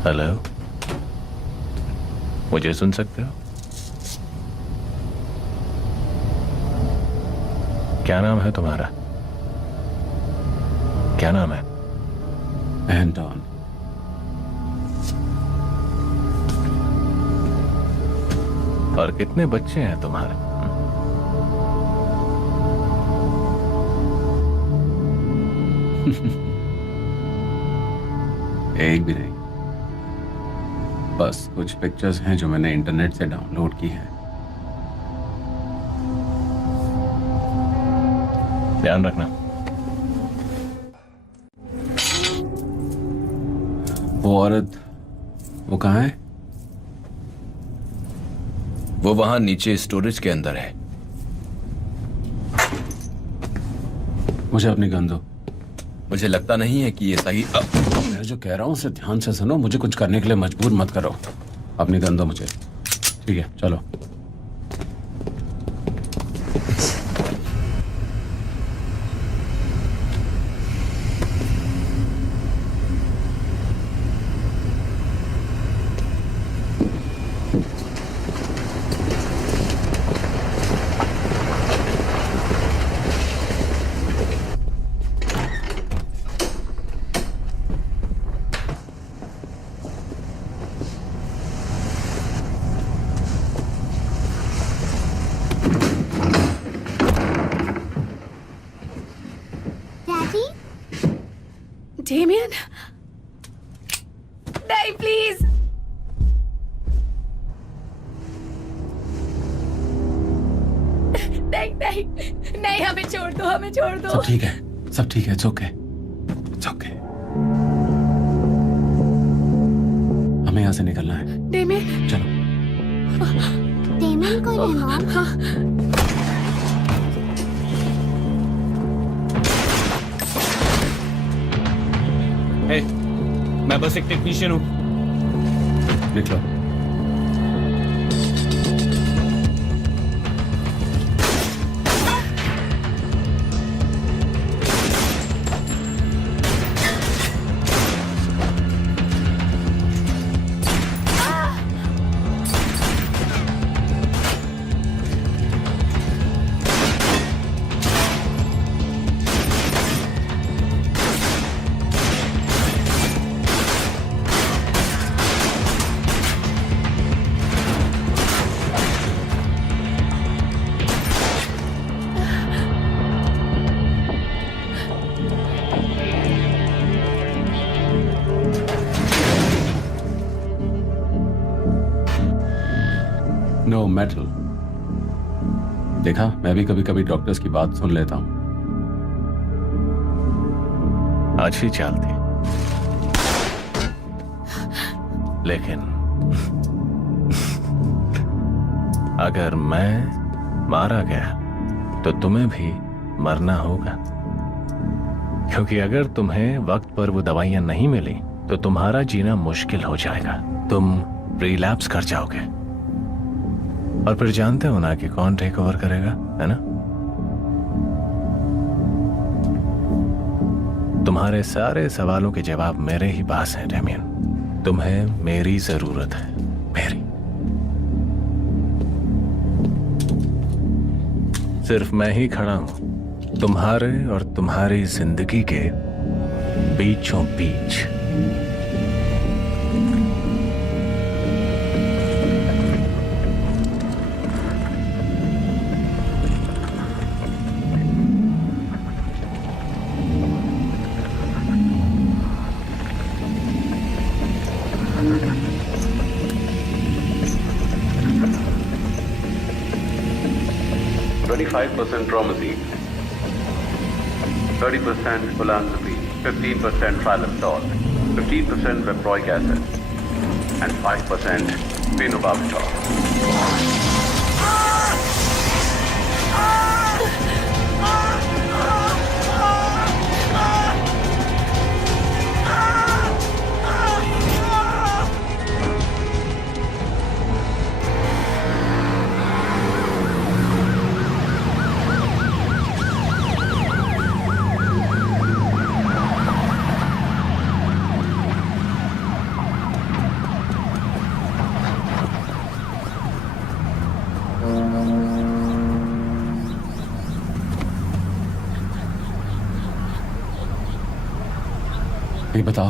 हेलो, मुझे सुन सकते हो? क्या नाम है तुम्हारा? क्या नाम है? एंटॉन। और कितने बच्चे हैं तुम्हारे? एक भी नहीं, बस कुछ पिक्चर्स हैं जो मैंने इंटरनेट से डाउनलोड की हैं। ध्यान रखना। वो औरत, वो कहाँ है? वो वहां नीचे स्टोरेज के अंदर है। मुझे अपनी गन दो। मुझे लगता नहीं है कि ये सही। मैं जो कह रहा हूं उसे ध्यान से सुनो, मुझे कुछ करने के लिए मजबूर मत करो। अपनी गन दो मुझे। ठीक है, चलो। डेमियन, नहीं प्लीज। नहीं नहीं नहीं, हमें छोड़ दो, हमें छोड़ दो। सब ठीक है, सब ठीक है। It's okay, it's okay. हमें यहाँ से निकलना है। डेमियन, चलो। डेमियन कौन है मॉम? हाँ। Hey, मैं बस एक टेक्नीशियन हूँ। निकलो। No metal. देखा, मैं भी कभी कभी डॉक्टर्स की बात सुन लेता हूँ। अच्छी चाल थी, लेकिन अगर मैं मारा गया तो तुम्हें भी मरना होगा, क्योंकि अगर तुम्हें वक्त पर वो दवाइयां नहीं मिली तो तुम्हारा जीना मुश्किल हो जाएगा। तुम रिलैप्स कर जाओगे, और फिर जानते हो ना कि कौन टेक ओवर करेगा, है ना? तुम्हारे सारे सवालों के जवाब मेरे ही पास हैं डेमियन। तुम्हें मेरी जरूरत है, मेरी। सिर्फ मैं ही खड़ा हूं तुम्हारे और तुम्हारी जिंदगी के बीचों बीच। 25% promazine, 30% olanzapine, 15% trilostol, 15% valproic acid, and 5% phenobarbital. ये बताओ,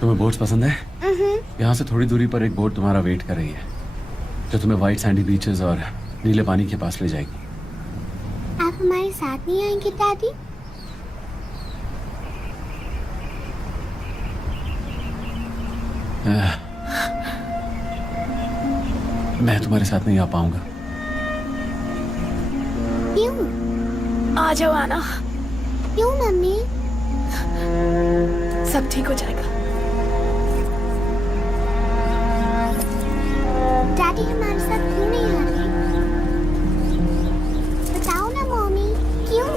तुम्हें बोट्स पसंद है? यहाँ से थोड़ी दूरी पर एक बोट तुम्हारा वेट कर रही है, जो तुम्हें वाइट सैंडी बीचेस और नीले पानी के पास ले जाएगी। आप हमारे साथ नहीं आएंगे डैडी? मैं तुम्हारे साथ नहीं आ पाऊंगा। क्यों? आ जाओ आना, क्यों मम्मी? सब ठीक हो जाएगा। डैडी हमारे साथ क्यों नहीं आ रहे? बताओ ना मम्मी, क्यों?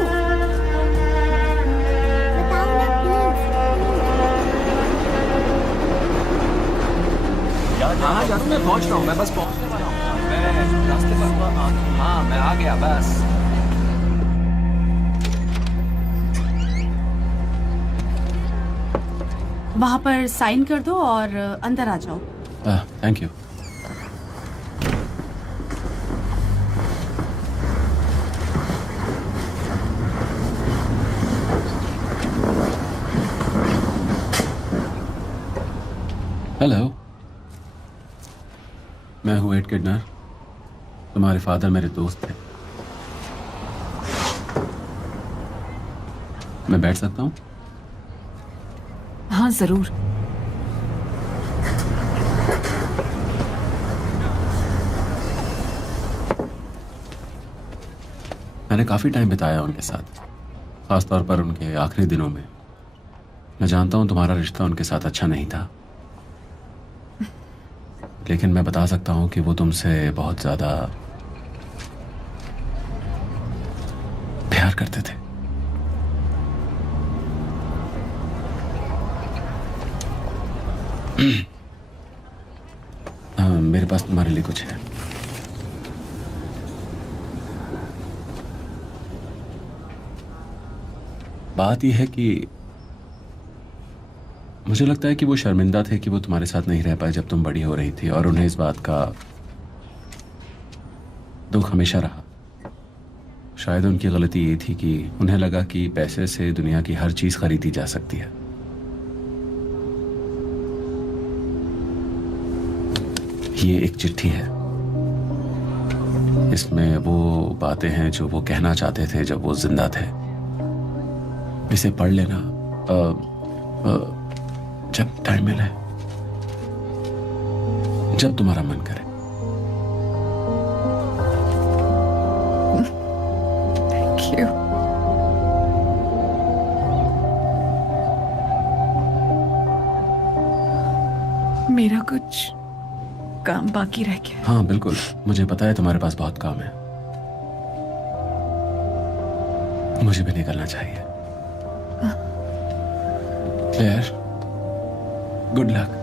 बताओ ना प्लीज। हाँ जानू, मैं पहुंच रहा हूँ, मैं बस पहुंचने वाला हूँ। मैं रास्ते पर हुआ। हाँ मैं आ गया बस। वहां पर साइन कर दो और अंदर आ जाओ। Thank you. हेलो, मैं हूँ एड किडनर। तुम्हारे फादर मेरे दोस्त थे। मैं बैठ सकता हूँ? हाँ जरूर। मैंने काफी टाइम बिताया उनके साथ, खासतौर पर उनके आखिरी दिनों में। मैं जानता हूं तुम्हारा रिश्ता उनके साथ अच्छा नहीं था, लेकिन मैं बता सकता हूं कि वो तुमसे बहुत ज्यादा प्यार करते थे। मेरे पास तुम्हारे लिए कुछ है। बात यह है कि मुझे लगता है कि वो शर्मिंदा थे कि वो तुम्हारे साथ नहीं रह पाए जब तुम बड़ी हो रही थी, और उन्हें इस बात का दुख हमेशा रहा। शायद उनकी गलती ये थी कि उन्हें लगा कि पैसे से दुनिया की हर चीज खरीदी जा सकती है। ये एक चिट्ठी है, इसमें वो बातें हैं जो वो कहना चाहते थे जब वो जिंदा थे। इसे पढ़ लेना जब टाइम मिले, जब तुम्हारा मन करे। Thank you. मेरा कुछ काम बाकी रह गया। हाँ बिल्कुल, मुझे पता है तुम्हारे पास बहुत काम है। मुझे भी निकलना चाहिए। Claire, good luck.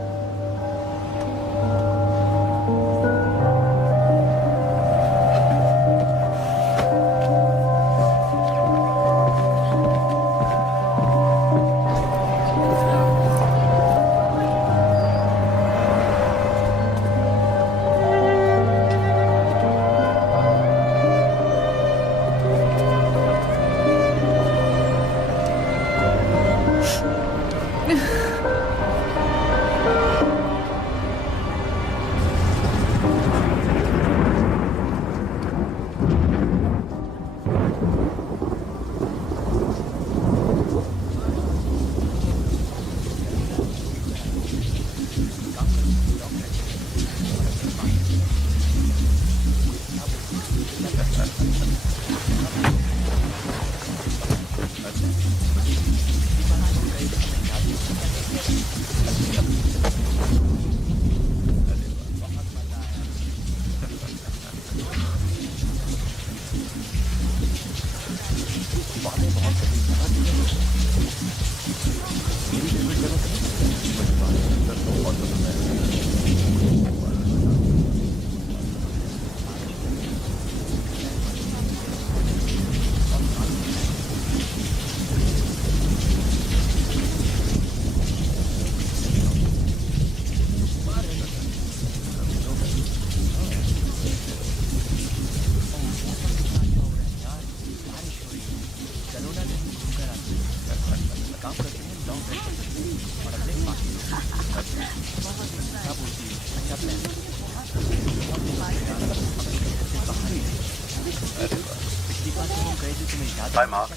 Hi Mark,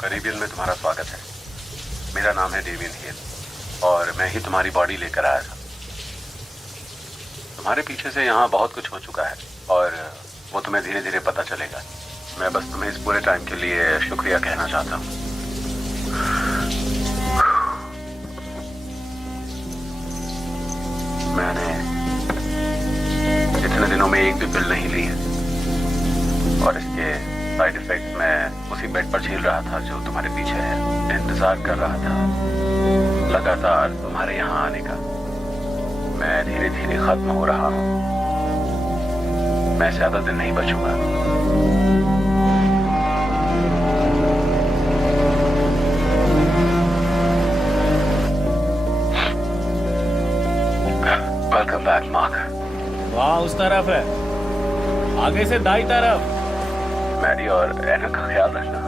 Caribbean में तुम्हारा स्वागत है। मेरा नाम है डेवियन हिल और मैं ही तुम्हारी बॉडी लेकर आया था। तुम्हारे पीछे से यहाँ बहुत कुछ हो चुका है और वो तुम्हें धीरे धीरे पता चलेगा। मैं बस तुम्हें इस पूरे टाइम के लिए शुक्रिया कहना चाहता हूँ। मैंने इतने दिनों में एक भी पिल नहीं ली है और इसके साइड इफेक्ट मैं उसी बेड पर झेल रहा था जो तुम्हारे पीछे है। इंतजार कर रहा था लगातार तुम्हारे यहाँ आने का। मैं धीरे धीरे खत्म हो रहा हूँ। मैं ज्यादा दिन नहीं बचूंगा। Welcome back mark. वहाँ उस तरफ है, आगे से दाई तरफ। मैडी और एना का ख्याल रखना।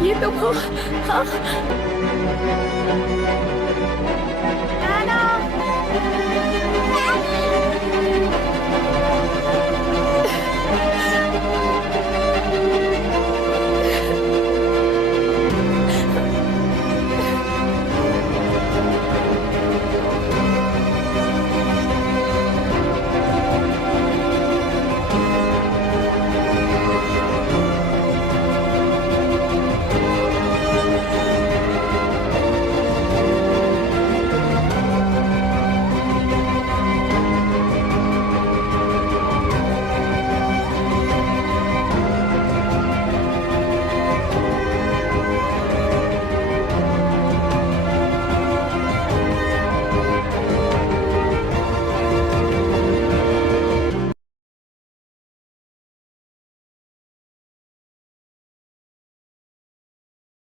ये तुम हो? हाँ?